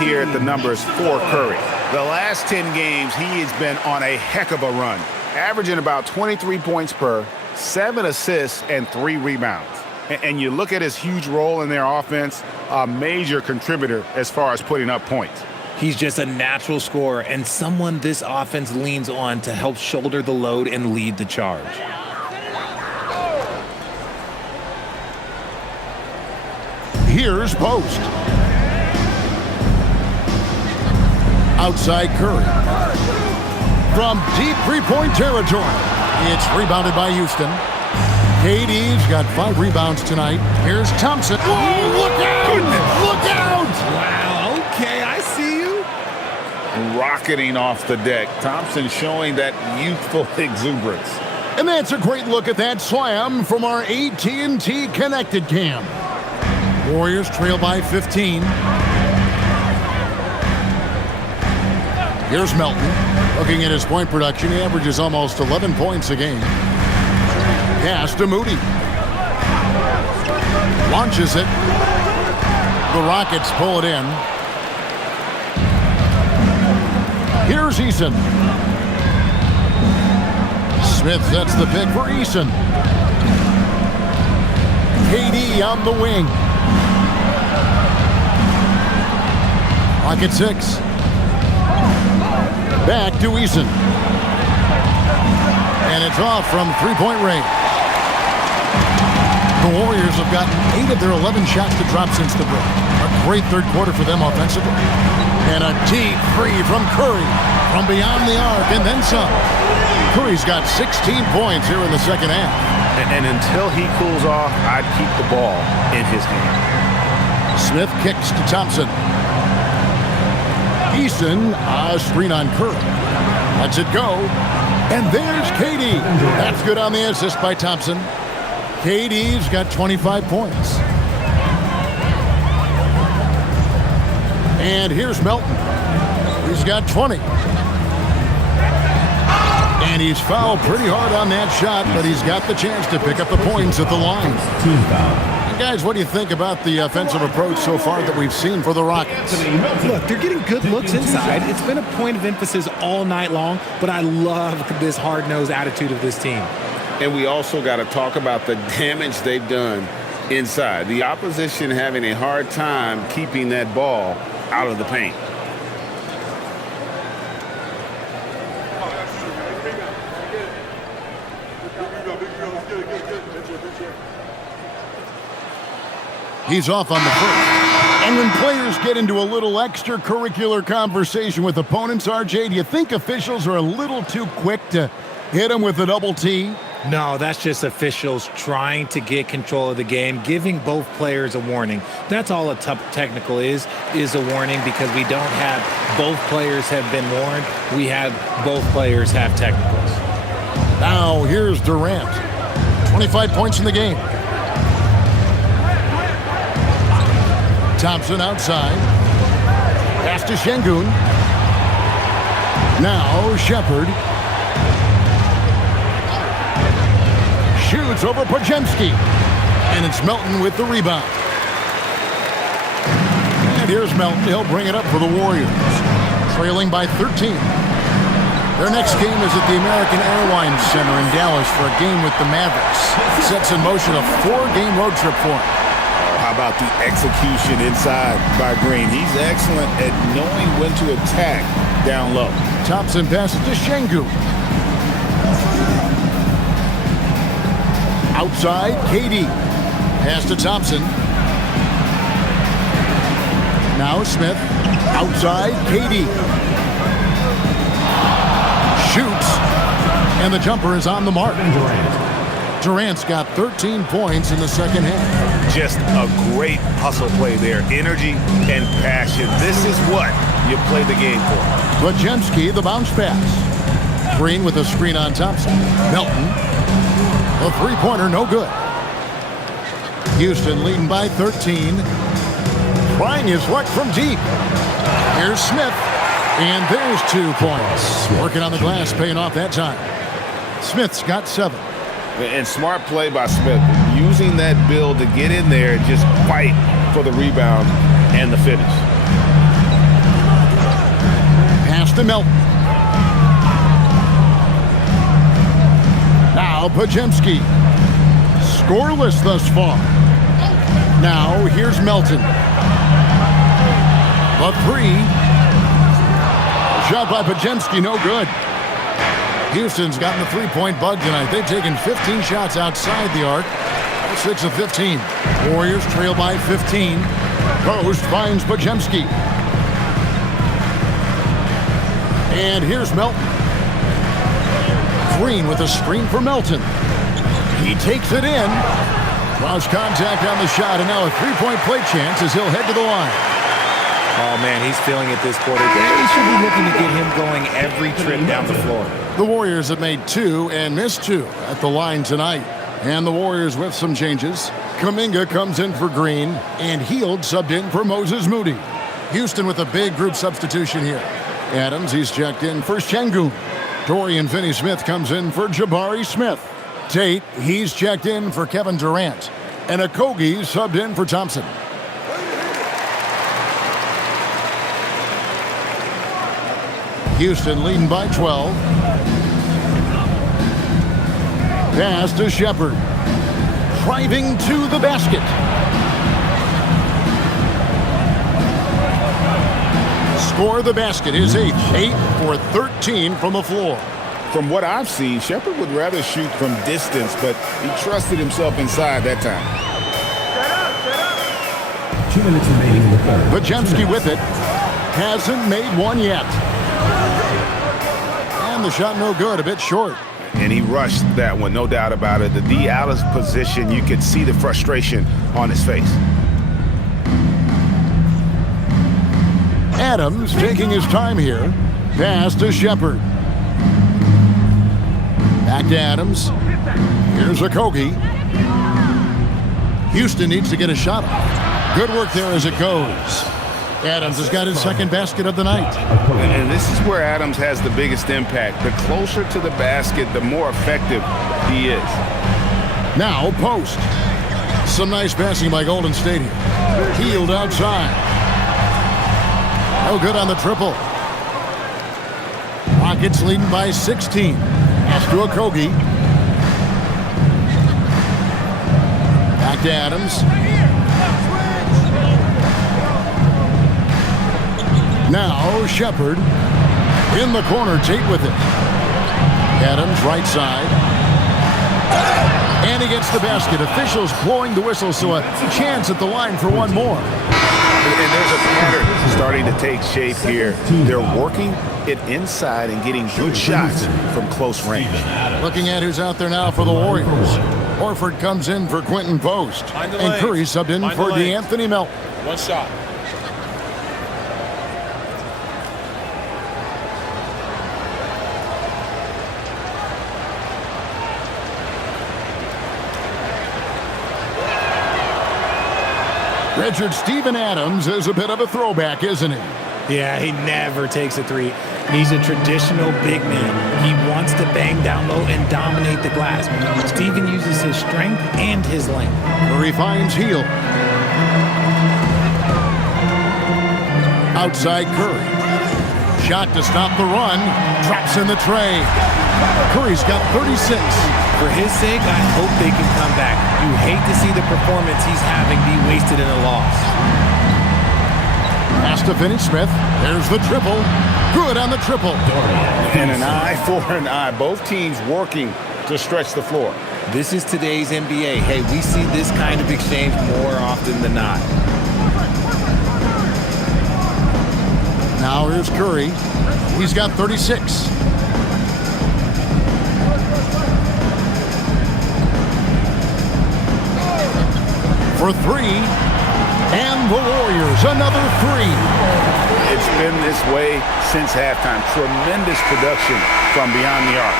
Here at the numbers for Curry. The last 10 games, he has been on a heck of a run, averaging about 23 points per, 7 assists, and 3 rebounds. And you look at his huge role in their offense, a major contributor as far as putting up points. He's just a natural scorer and someone this offense leans on to help shoulder the load and lead the charge. Here's Post. Outside Curry. From deep three-point territory. It's rebounded by Houston. KD's got 5 rebounds tonight. Here's Thompson. Whoa, look out! Look out! Wow, okay, I see you. Rocketing off the deck. Thompson showing that youthful exuberance. And that's a great look at that slam from our AT&T Connected cam. Warriors trail by 15. Here's Melton. Looking at his point production, he averages almost 11 points a game. Pass to Moody. Launches it. The Rockets pull it in. Here's Eason. Smith sets the pick for Eason. KD on the wing. Rocket 6. Back to Eason. And it's off from three-point range. The Warriors have gotten 8 of their 11 shots to drop since the break. A great third quarter for them offensively. And a deep three from Curry from beyond the arc and then some. Curry's got 16 points here in the second half. And until he cools off, I'd keep the ball in his hand. Smith kicks to Thompson. Eason, a screen on Curry. Lets it go. And there's KD. That's good on the assist by Thompson. KD's got 25 points. And here's Melton. He's got 20. And he's fouled pretty hard on that shot, but he's got the chance to pick up the points at the line. Team foul. Guys, what do you think about the offensive approach so far that we've seen for the Rockets? Look, they're getting good looks inside. It's been a point of emphasis all night long, but I love this hard-nosed attitude of this team. And we also got to talk about the damage they've done inside. The opposition having a hard time keeping that ball out of the paint. He's off on the first. And when players get into a little extracurricular conversation with opponents, RJ, do you think officials are a little too quick to hit them with a double T? No, that's just officials trying to get control of the game, giving both players a warning. That's all a technical is a warning because we don't have both players have been warned. We have both players have technicals. Now here's Durant. 25 points in the game. Thompson outside. Pass to Şengün. Now Shepherd. Shoots over Podziemski. And it's Melton with the rebound. And here's Melton. He'll bring it up for the Warriors. Trailing by 13. Their next game is at the American Airlines Center in Dallas for a game with the Mavericks. Sets in motion a 4-game road trip for him. How about the execution inside by Green? He's excellent at knowing when to attack down low. Thompson passes to Şengün. Outside, KD. Pass to Thompson. Now Smith. Outside, KD. Shoots. And the jumper is on the mark. Durant's got 13 points in the second half. Just a great hustle play there. Energy and passion. This is what you play the game for. Podziemski, the bounce pass. Green with a screen on Thompson. Melton. A three-pointer, no good. Houston leading by 13. Trying his luck from deep. Here's Smith. And there's 2 points. Working on the glass, paying off that time. Smith's got 7. And smart play by Smith. Using that build to get in there and just fight for the rebound and the finish. Pass to Melton. Now Podziemski. Scoreless thus far. Now here's Melton. A three. Shot by Podziemski, no good. Houston's gotten the three-point bug tonight. They've taken 15 shots outside the arc. 6 of 15. Warriors trail by 15. Post finds Podziemski. And here's Melton. Green with a screen for Melton. He takes it in. Lost contact on the shot, and now a three-point play chance as he'll head to the line. Oh, man, he's feeling it this quarter. They should be looking to get him going every trip down the floor. The Warriors have made 2 and missed 2 at the line tonight. And the Warriors with some changes. Kuminga comes in for Green, and Hield subbed in for Moses Moody. Houston with a big group substitution here. Adams, he's checked in for Şengün. Dorian Finney-Smith comes in for Jabari Smith. Tate, he's checked in for Kevin Durant. And Okogie subbed in for Thompson. Houston leading by 12. Pass to Shepherd. Driving to the basket. Score the basket is 8 for 13 from the floor. From what I've seen, Shepherd would rather shoot from distance, but he trusted himself inside that time. 2 minutes remaining in the third. Podziemski with it. Hasn't made one yet. And the shot no good, a bit short. And he rushed that one, no doubt about it. The D out of position, you could see the frustration on his face. Adams taking his time here. Pass to Shepherd. Back to Adams. Here's Okogie. Houston needs to get a shot off. Good work there as it goes. Adams has got his second basket of the night. And this is where Adams has the biggest impact. The closer to the basket, the more effective he is. Now post. Some nice passing by Golden State here. Hield outside. No good on the triple. Rockets leading by 16. Pass to Okogie. Back to Adams. Now Shepherd in the corner. Tate with it. Adams right side. And he gets the basket. Officials blowing the whistle, so a chance at the line for one more. And there's a pattern starting to take shape here. They're working it inside and getting good shots from close range. Looking at who's out there now for the Warriors. Horford comes in for Quentin Post. And Curry subbed in for DeAnthony Melton. One shot. Richard Steven Adams is a bit of a throwback, isn't he? Yeah, he never takes a three. He's a traditional big man. He wants to bang down low and dominate the glass. Steven uses his strength and his length. Curry finds Hield. Outside Curry. Shot to stop the run. Drops in the tray. Curry's got 36. For his sake, I hope they can come back. You hate to see the performance he's having be wasted in a loss. Pass to Finney-Smith. There's the triple. Good on the triple. And an eye for an eye. Both teams working to stretch the floor. This is today's NBA. Hey, we see this kind of exchange more often than not. Now here's Curry. He's got 36. For three. And the Warriors, another three. It's been this way since halftime. Tremendous production from beyond the arc.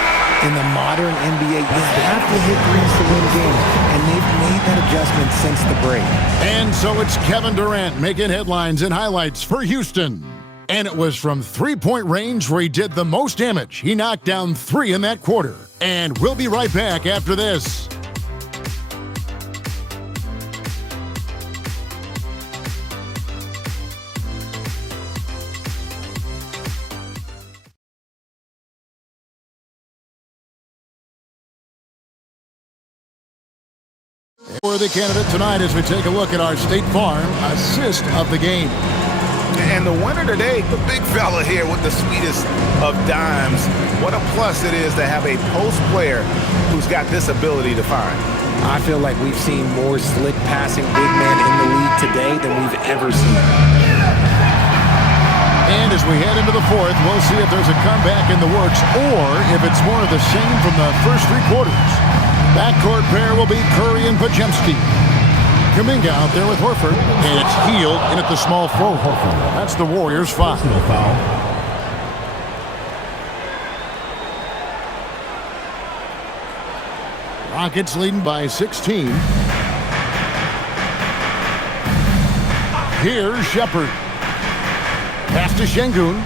In the modern NBA, you have to hit threes to win games, and they've made that adjustment since the break. And so it's Kevin Durant making headlines and highlights for Houston. And it was from three-point range where he did the most damage. He knocked down 3 in that quarter. And we'll be right back after this. For the candidate tonight as we take a look at our State Farm assist of the game. And the winner today, the big fella here with the sweetest of dimes. What a plus it is to have a post player who's got this ability to find. I feel like we've seen more slick passing big men in the league today than we've ever seen. And as we head into the fourth, we'll see if there's a comeback in the works or if it's more of the same from the first 3 quarters. Backcourt pair will be Curry and Podziemski. Kuminga out there with Horford. And it's Hield in at the small forward. That's the Warriors' 5. Rockets leading by 16. Here's Shepherd. Pass to Şengün.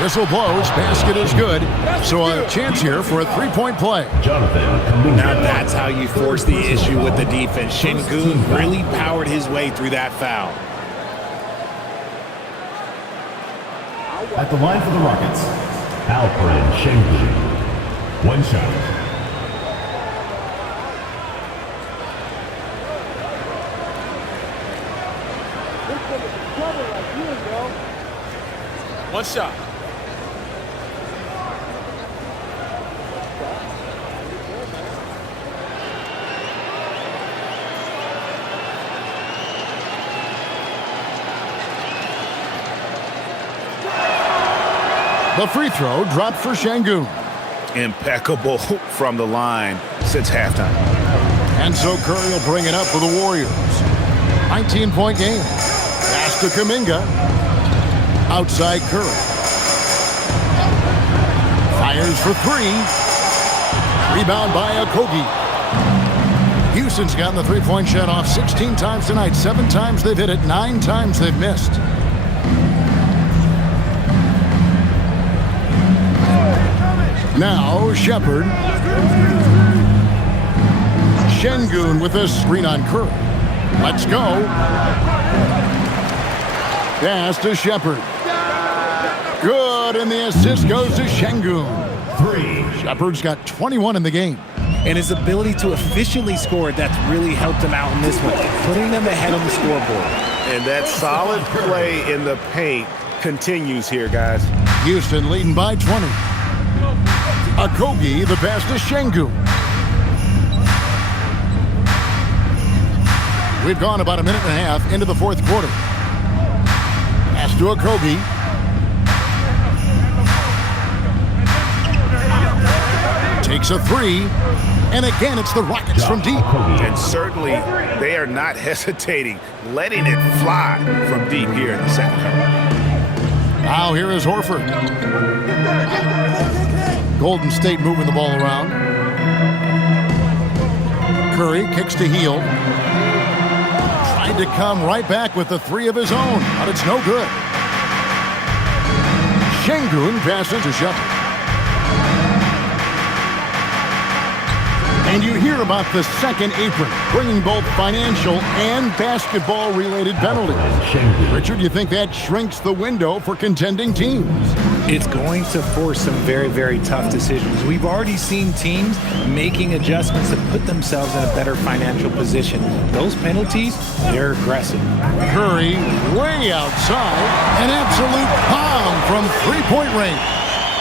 Whistle blows, basket is good. So a chance here for a 3-point play. Now that's how you force the issue with the defense. Şengün really powered his way through that foul. At the line for the Rockets, Alperen Şengün. 1 shot. One shot. The free throw dropped for Şengün. Impeccable from the line since halftime. And so Curry will bring it up for the Warriors. 19-point game. Pass to Kuminga. Outside Curry. Fires for 3. Rebound by Okogie. Houston's gotten the three-point shot off 16 times tonight. 7 times they've hit it. 9 times they've missed. Now Shepherd. Şengün with a screen on Curry. Let's go. Pass to Shepherd. Good, and the assist goes to Şengün. 3. Shepherd's got 21 in the game. And his ability to efficiently score, that's really helped him out in this one, putting them ahead on the scoreboard. And that solid play in the paint continues here, guys. Houston leading by 20. Okogie, the pass to Şengün. We've gone about a minute and a half into the fourth quarter. Pass to Okogie. Takes a 3. And again, it's the Rockets from deep. And certainly, they are not hesitating, letting it fly from deep here in the second half. Now here is Horford. Golden State moving the ball around. Curry kicks to Hield. Tried to come right back with the 3 of his own, but it's no good. Şengün passes to Shepherd. And you hear about the second apron, bringing both financial and basketball-related penalties. Richard, do you think that shrinks the window for contending teams? It's going to force some very, very tough decisions. We've already seen teams making adjustments to put themselves in a better financial position. Those penalties, they're aggressive. Curry way outside, an absolute bomb from three-point range.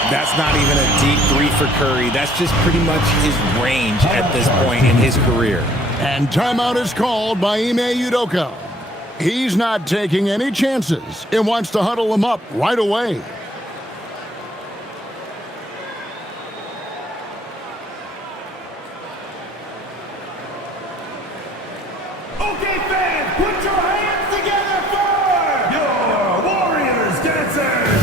That's not even a deep three for Curry. That's just pretty much his range at this point in his career. And timeout is called by Ime Udoka. He's not taking any chances and wants to huddle him up right away. Okay, fans, put your hands together for your Warriors dancers.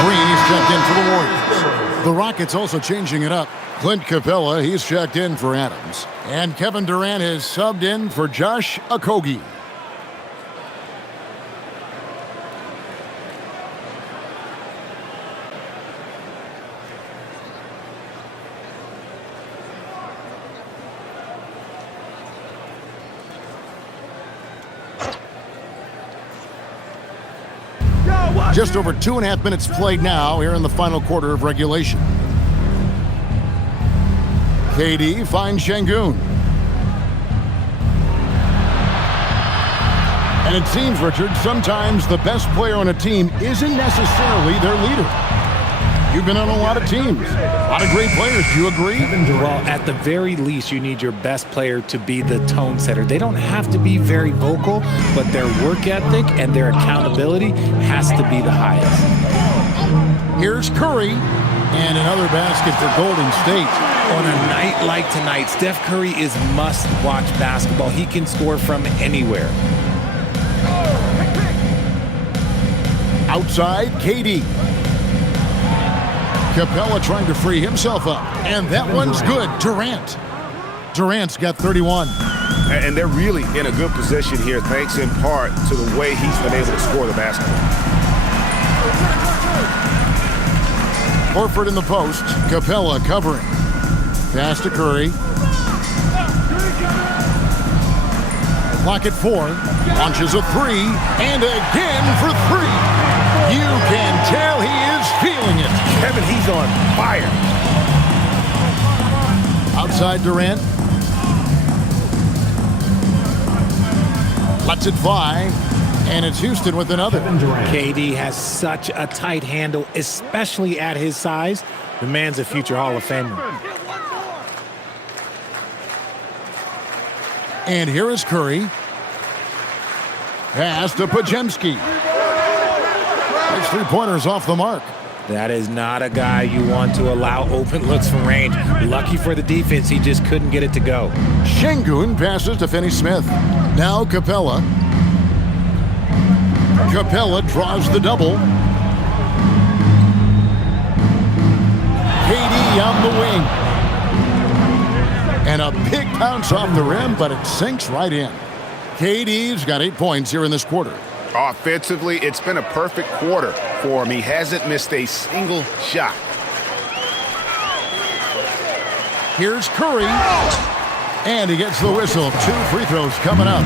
Green is checked in for the Warriors. The Rockets also changing it up. Clint Capella, he's checked in for Adams. And Kevin Durant is subbed in for Josh Okogie. Just over 2.5 minutes played now here in the final quarter of regulation. KD finds Şengün. And it seems, Richard, sometimes the best player on a team isn't necessarily their leader. You've been on a lot of teams, a lot of great players. Do you agree? Well, at the very least, you need your best player to be the tone setter. They don't have to be very vocal, but their work ethic and their accountability has to be the highest. Here's Curry, and another basket for Golden State. On a night like tonight, Steph Curry is must-watch basketball. He can score from anywhere. Outside, KD. Capella trying to free himself up, and that one's good. Durant's got 31. And they're really in a good position here, thanks in part to the way he's been able to score the basketball. Horford in the post, Capella covering. Pass to Curry. Clock at 4, launches a 3, and again for 3. You can tell he is feeling it. Kevin, he's on fire. Outside Durant. Lets it fly, and it's Houston with another. KD has such a tight handle, especially at his size. The man's a future Hall of Famer. And here is Curry. Pass to Podziemski. His three-pointer's off the mark. That is not a guy you want to allow open looks from range. Lucky for the defense, he just couldn't get it to go. Şengün passes to Finney-Smith. Now Capella. Capella draws the double. KD on the wing. And a big bounce off the rim, but it sinks right in. KD's got 8 points here in this quarter. Offensively, it's been a perfect quarter for him. He hasn't missed a single shot. Here's Curry. And he gets the whistle. 2 free throws coming up.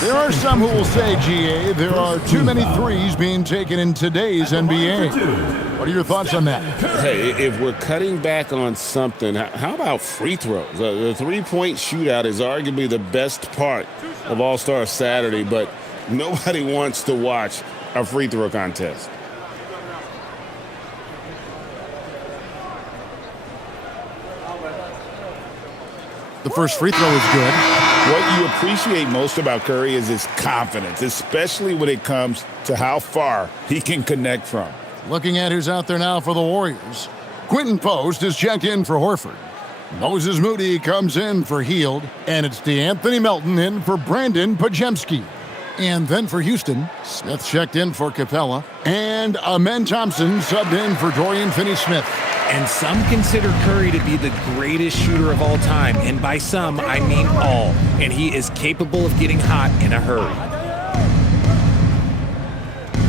There are some who will say, GA, there are too many threes being taken in today's NBA. What are your thoughts on that? Hey, if we're cutting back on something, how about free throws? The three-point shootout is arguably the best part of All-Star Saturday, but nobody wants to watch a free throw contest. The first free throw is good. What you appreciate most about Curry is his confidence, especially when it comes to how far he can connect from. Looking at who's out there now for the Warriors. Quentin Post is checked in for Horford. Moses Moody comes in for Hield. And it's DeAnthony Melton in for Brandon Podziemski. And then for Houston, Smith checked in for Capella. And Amen Thompson subbed in for Dorian Finney-Smith. And some consider Curry to be the greatest shooter of all time. And by some, I mean all. And he is capable of getting hot in a hurry.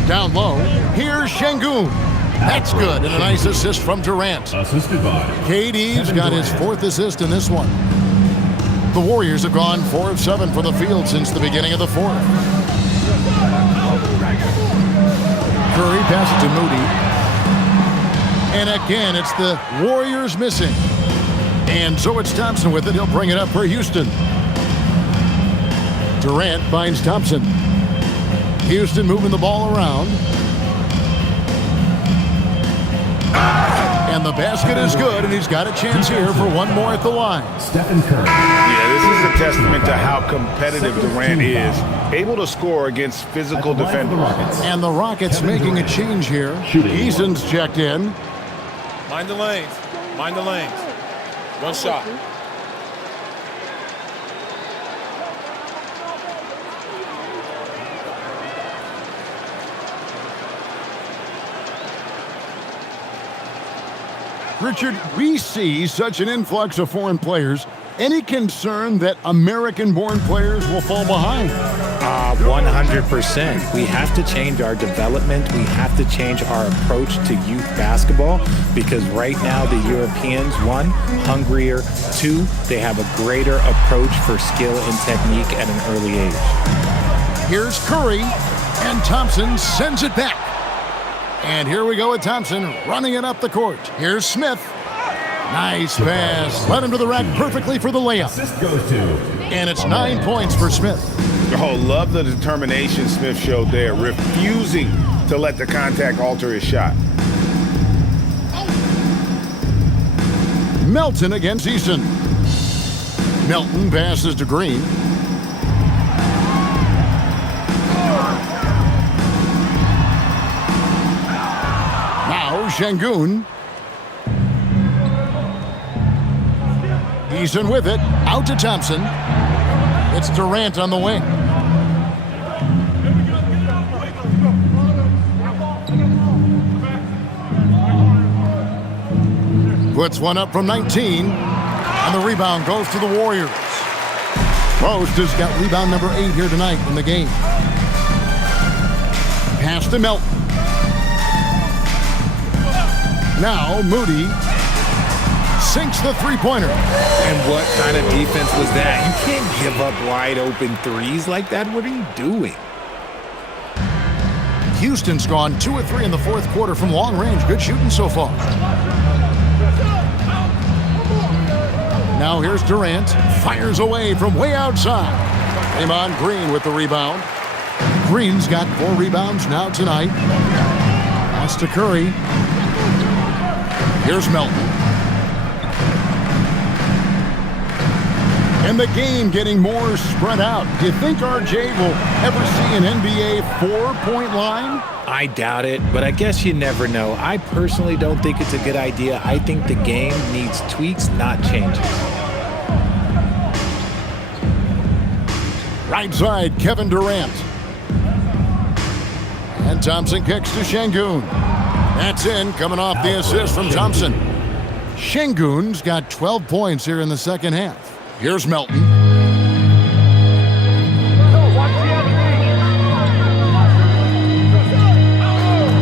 Down low, here's Şengün. That's good, and a nice assist from Durant. Assisted by KD's got his 4th assist in this one. The Warriors have gone 4 of 7 from the field since the beginning of the 4th. Curry passes to Moody. And again, it's the Warriors missing. And so it's Thompson with it. He'll bring it up for Houston. Durant finds Thompson. Houston moving the ball around. And the basket is good, and he's got a chance here for one more at the line. Stephen Curry. Yeah, this is a testament to how competitive Durant is. Able to score against physical defenders. And the Rockets making a change here. Eason's checked in. Mind the lanes. Mind the lanes. One shot. Richard, we see such an influx of foreign players. Any concern that American-born players will fall behind? 100%. We have to change our development. We have to change our approach to youth basketball because right now the Europeans, 1, hungrier, 2, they have a greater approach for skill and technique at an early age. Here's Curry, and Thompson sends it back. And here we go with Thompson running it up the court. Here's Smith. Nice pass. Led him to the rack perfectly for the layup. Assist goes to. And it's 9 points for Smith. Oh, love the determination Smith showed there, refusing to let the contact alter his shot. Melton against Easton. Melton passes to Green. Now Şengün. Eason with it. Out to Thompson. It's Durant on the wing. Puts one up from 19. And the rebound goes to the Warriors. Most has got rebound number 8 here tonight in the game. Pass to Melton. Now Moody sinks the three-pointer. And what kind of defense was that? You can't give up wide open threes like that. What are you doing? Houston's gone 2 of 3 in the fourth quarter from long range. Good shooting so far. Now here's Durant. Fires away from way outside. Draymond Green with the rebound. Green's got 4 rebounds now tonight. Pass to Curry. Here's Melton. And the game getting more spread out. Do you think RJ will ever see an NBA 4-point line? I doubt it, but I guess you never know. I personally don't think it's a good idea. I think the game needs tweaks, not changes. Right side, Kevin Durant. And Thompson kicks to Şengün. That's in, coming off the assist from Thompson. Şengün's got 12 points here in the second half. Here's Melton.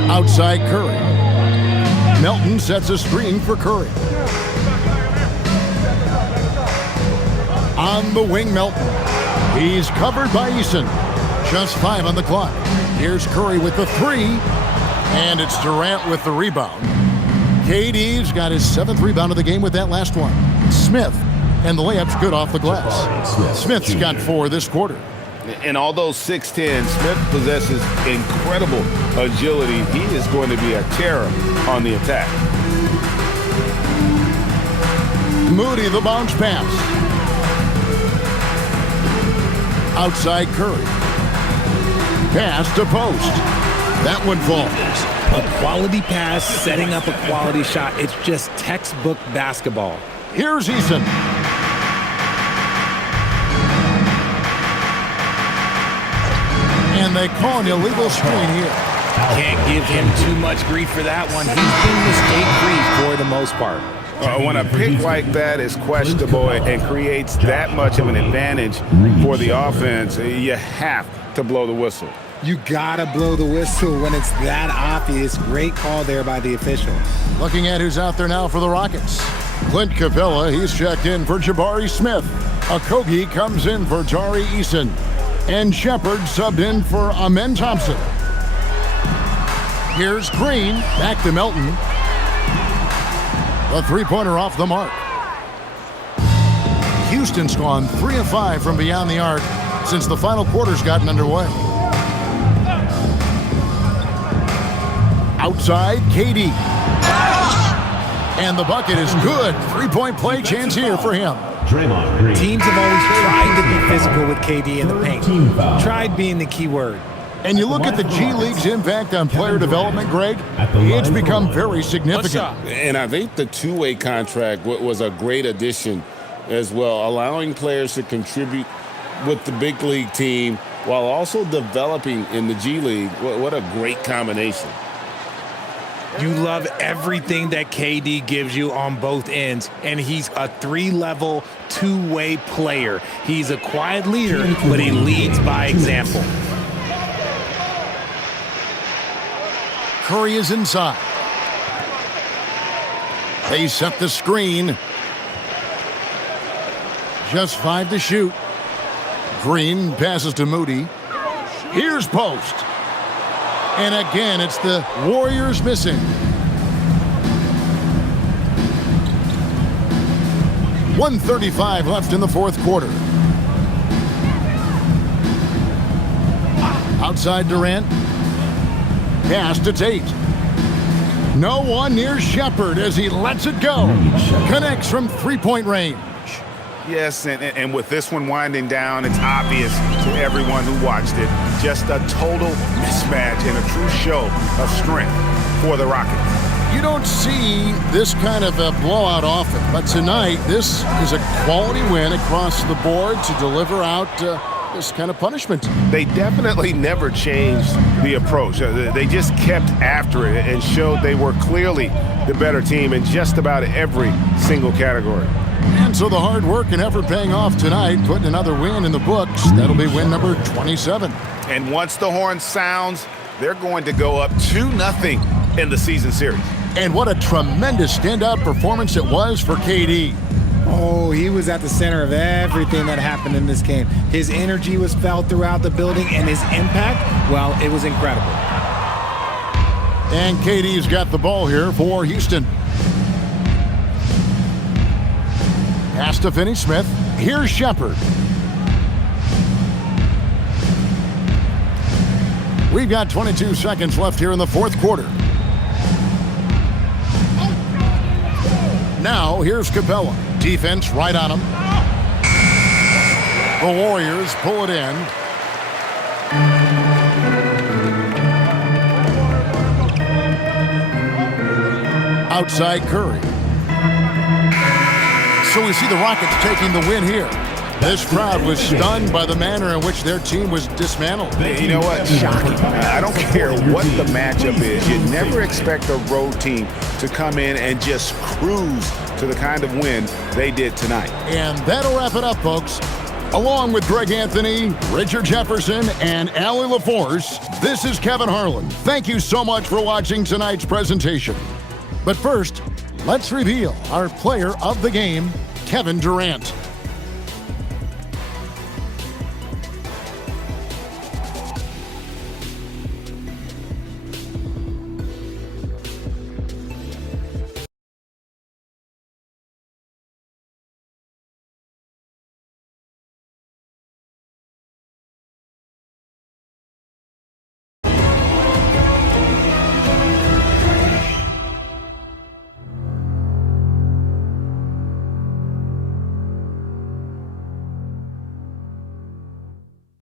Outside Curry. Melton sets a screen for Curry. On the wing, Melton. He's covered by Eason. Just 5 on the clock. Here's Curry with the 3. And it's Durant with the rebound. KD's got his 7th rebound of the game with that last one. Smith. And the layup's good off the glass. Smith's got 4 this quarter. And although 6'10", Smith possesses incredible agility. He is going to be a terror on the attack. Moody, the bounce pass. Outside Curry. Pass to post. That one falls. A quality pass, setting up a quality shot. It's just textbook basketball. Here's Eason. And they call an illegal screen here. Can't give him too much grief for that one. He's been mistake-free for the most part. When a pick like that is questionable and creates that much of an advantage for the offense, you have to blow the whistle. You gotta blow the whistle when it's that obvious. Great call there by the official. Looking at who's out there now for the Rockets. Clint Capella, he's checked in for Jabari Smith. Okogie comes in for Tari Eason. And Shepard subbed in for Amen Thompson. Here's Green, back to Melton. The three-pointer off the mark. Houston's gone 3 of 5 from beyond the arc since the final quarter's gotten underway. Outside, KD. And the bucket is good. Three-point play chance here for him. Teams have always tried to be physical with KD in the paint. Tried being the key word. And you look at the G League's impact on player development, Greg, it's become very significant. And I think the two-way contract was a great addition as well, allowing players to contribute with the big league team while also developing in the G League. What a great combination. You love everything that KD gives you on both ends, and he's a 3-level, two-way player. He's a quiet leader, but he leads by example. Curry is inside. They set the screen. Just 5 to shoot. Green passes to Moody. Here's post. And again, it's the Warriors missing. .135 left in the fourth quarter. Outside Durant. Pass to Tate. No one near Shepard as he lets it go. Connects from three-point range. Yes, and with this one winding down, it's obvious to everyone who watched it. Just a total mismatch and a true show of strength for the Rockets. You don't see this kind of a blowout often, but tonight this is a quality win across the board to deliver out this kind of punishment. They definitely never changed the approach. They just kept after it and showed they were clearly the better team in just about every single category. And so the hard work and effort paying off tonight, putting another win in the books. That'll be win number 27. And once the horn sounds, they're going to go up 2-0 in the season series. And what a tremendous standout performance it was for KD. Oh, he was at the center of everything that happened in this game. His energy was felt throughout the building, and his impact, well, it was incredible. And KD's got the ball here for Houston. Pass to Finney-Smith. Here's Shepard. We've got 22 seconds left here in the fourth quarter. Now, here's Capella. Defense right on him. The Warriors pull it in. Outside Curry. So we see the Rockets taking the win here. This crowd was stunned by the manner in which their team was dismantled. You know what? Shocking. I don't care what the matchup is. You never expect a road team to come in and just cruise to the kind of win they did tonight. And that'll wrap it up, folks. Along with Greg Anthony, Richard Jefferson, and Allie LaForce, this is Kevin Harlan. Thank you so much for watching tonight's presentation. But first, let's reveal our player of the game, Kevin Durant.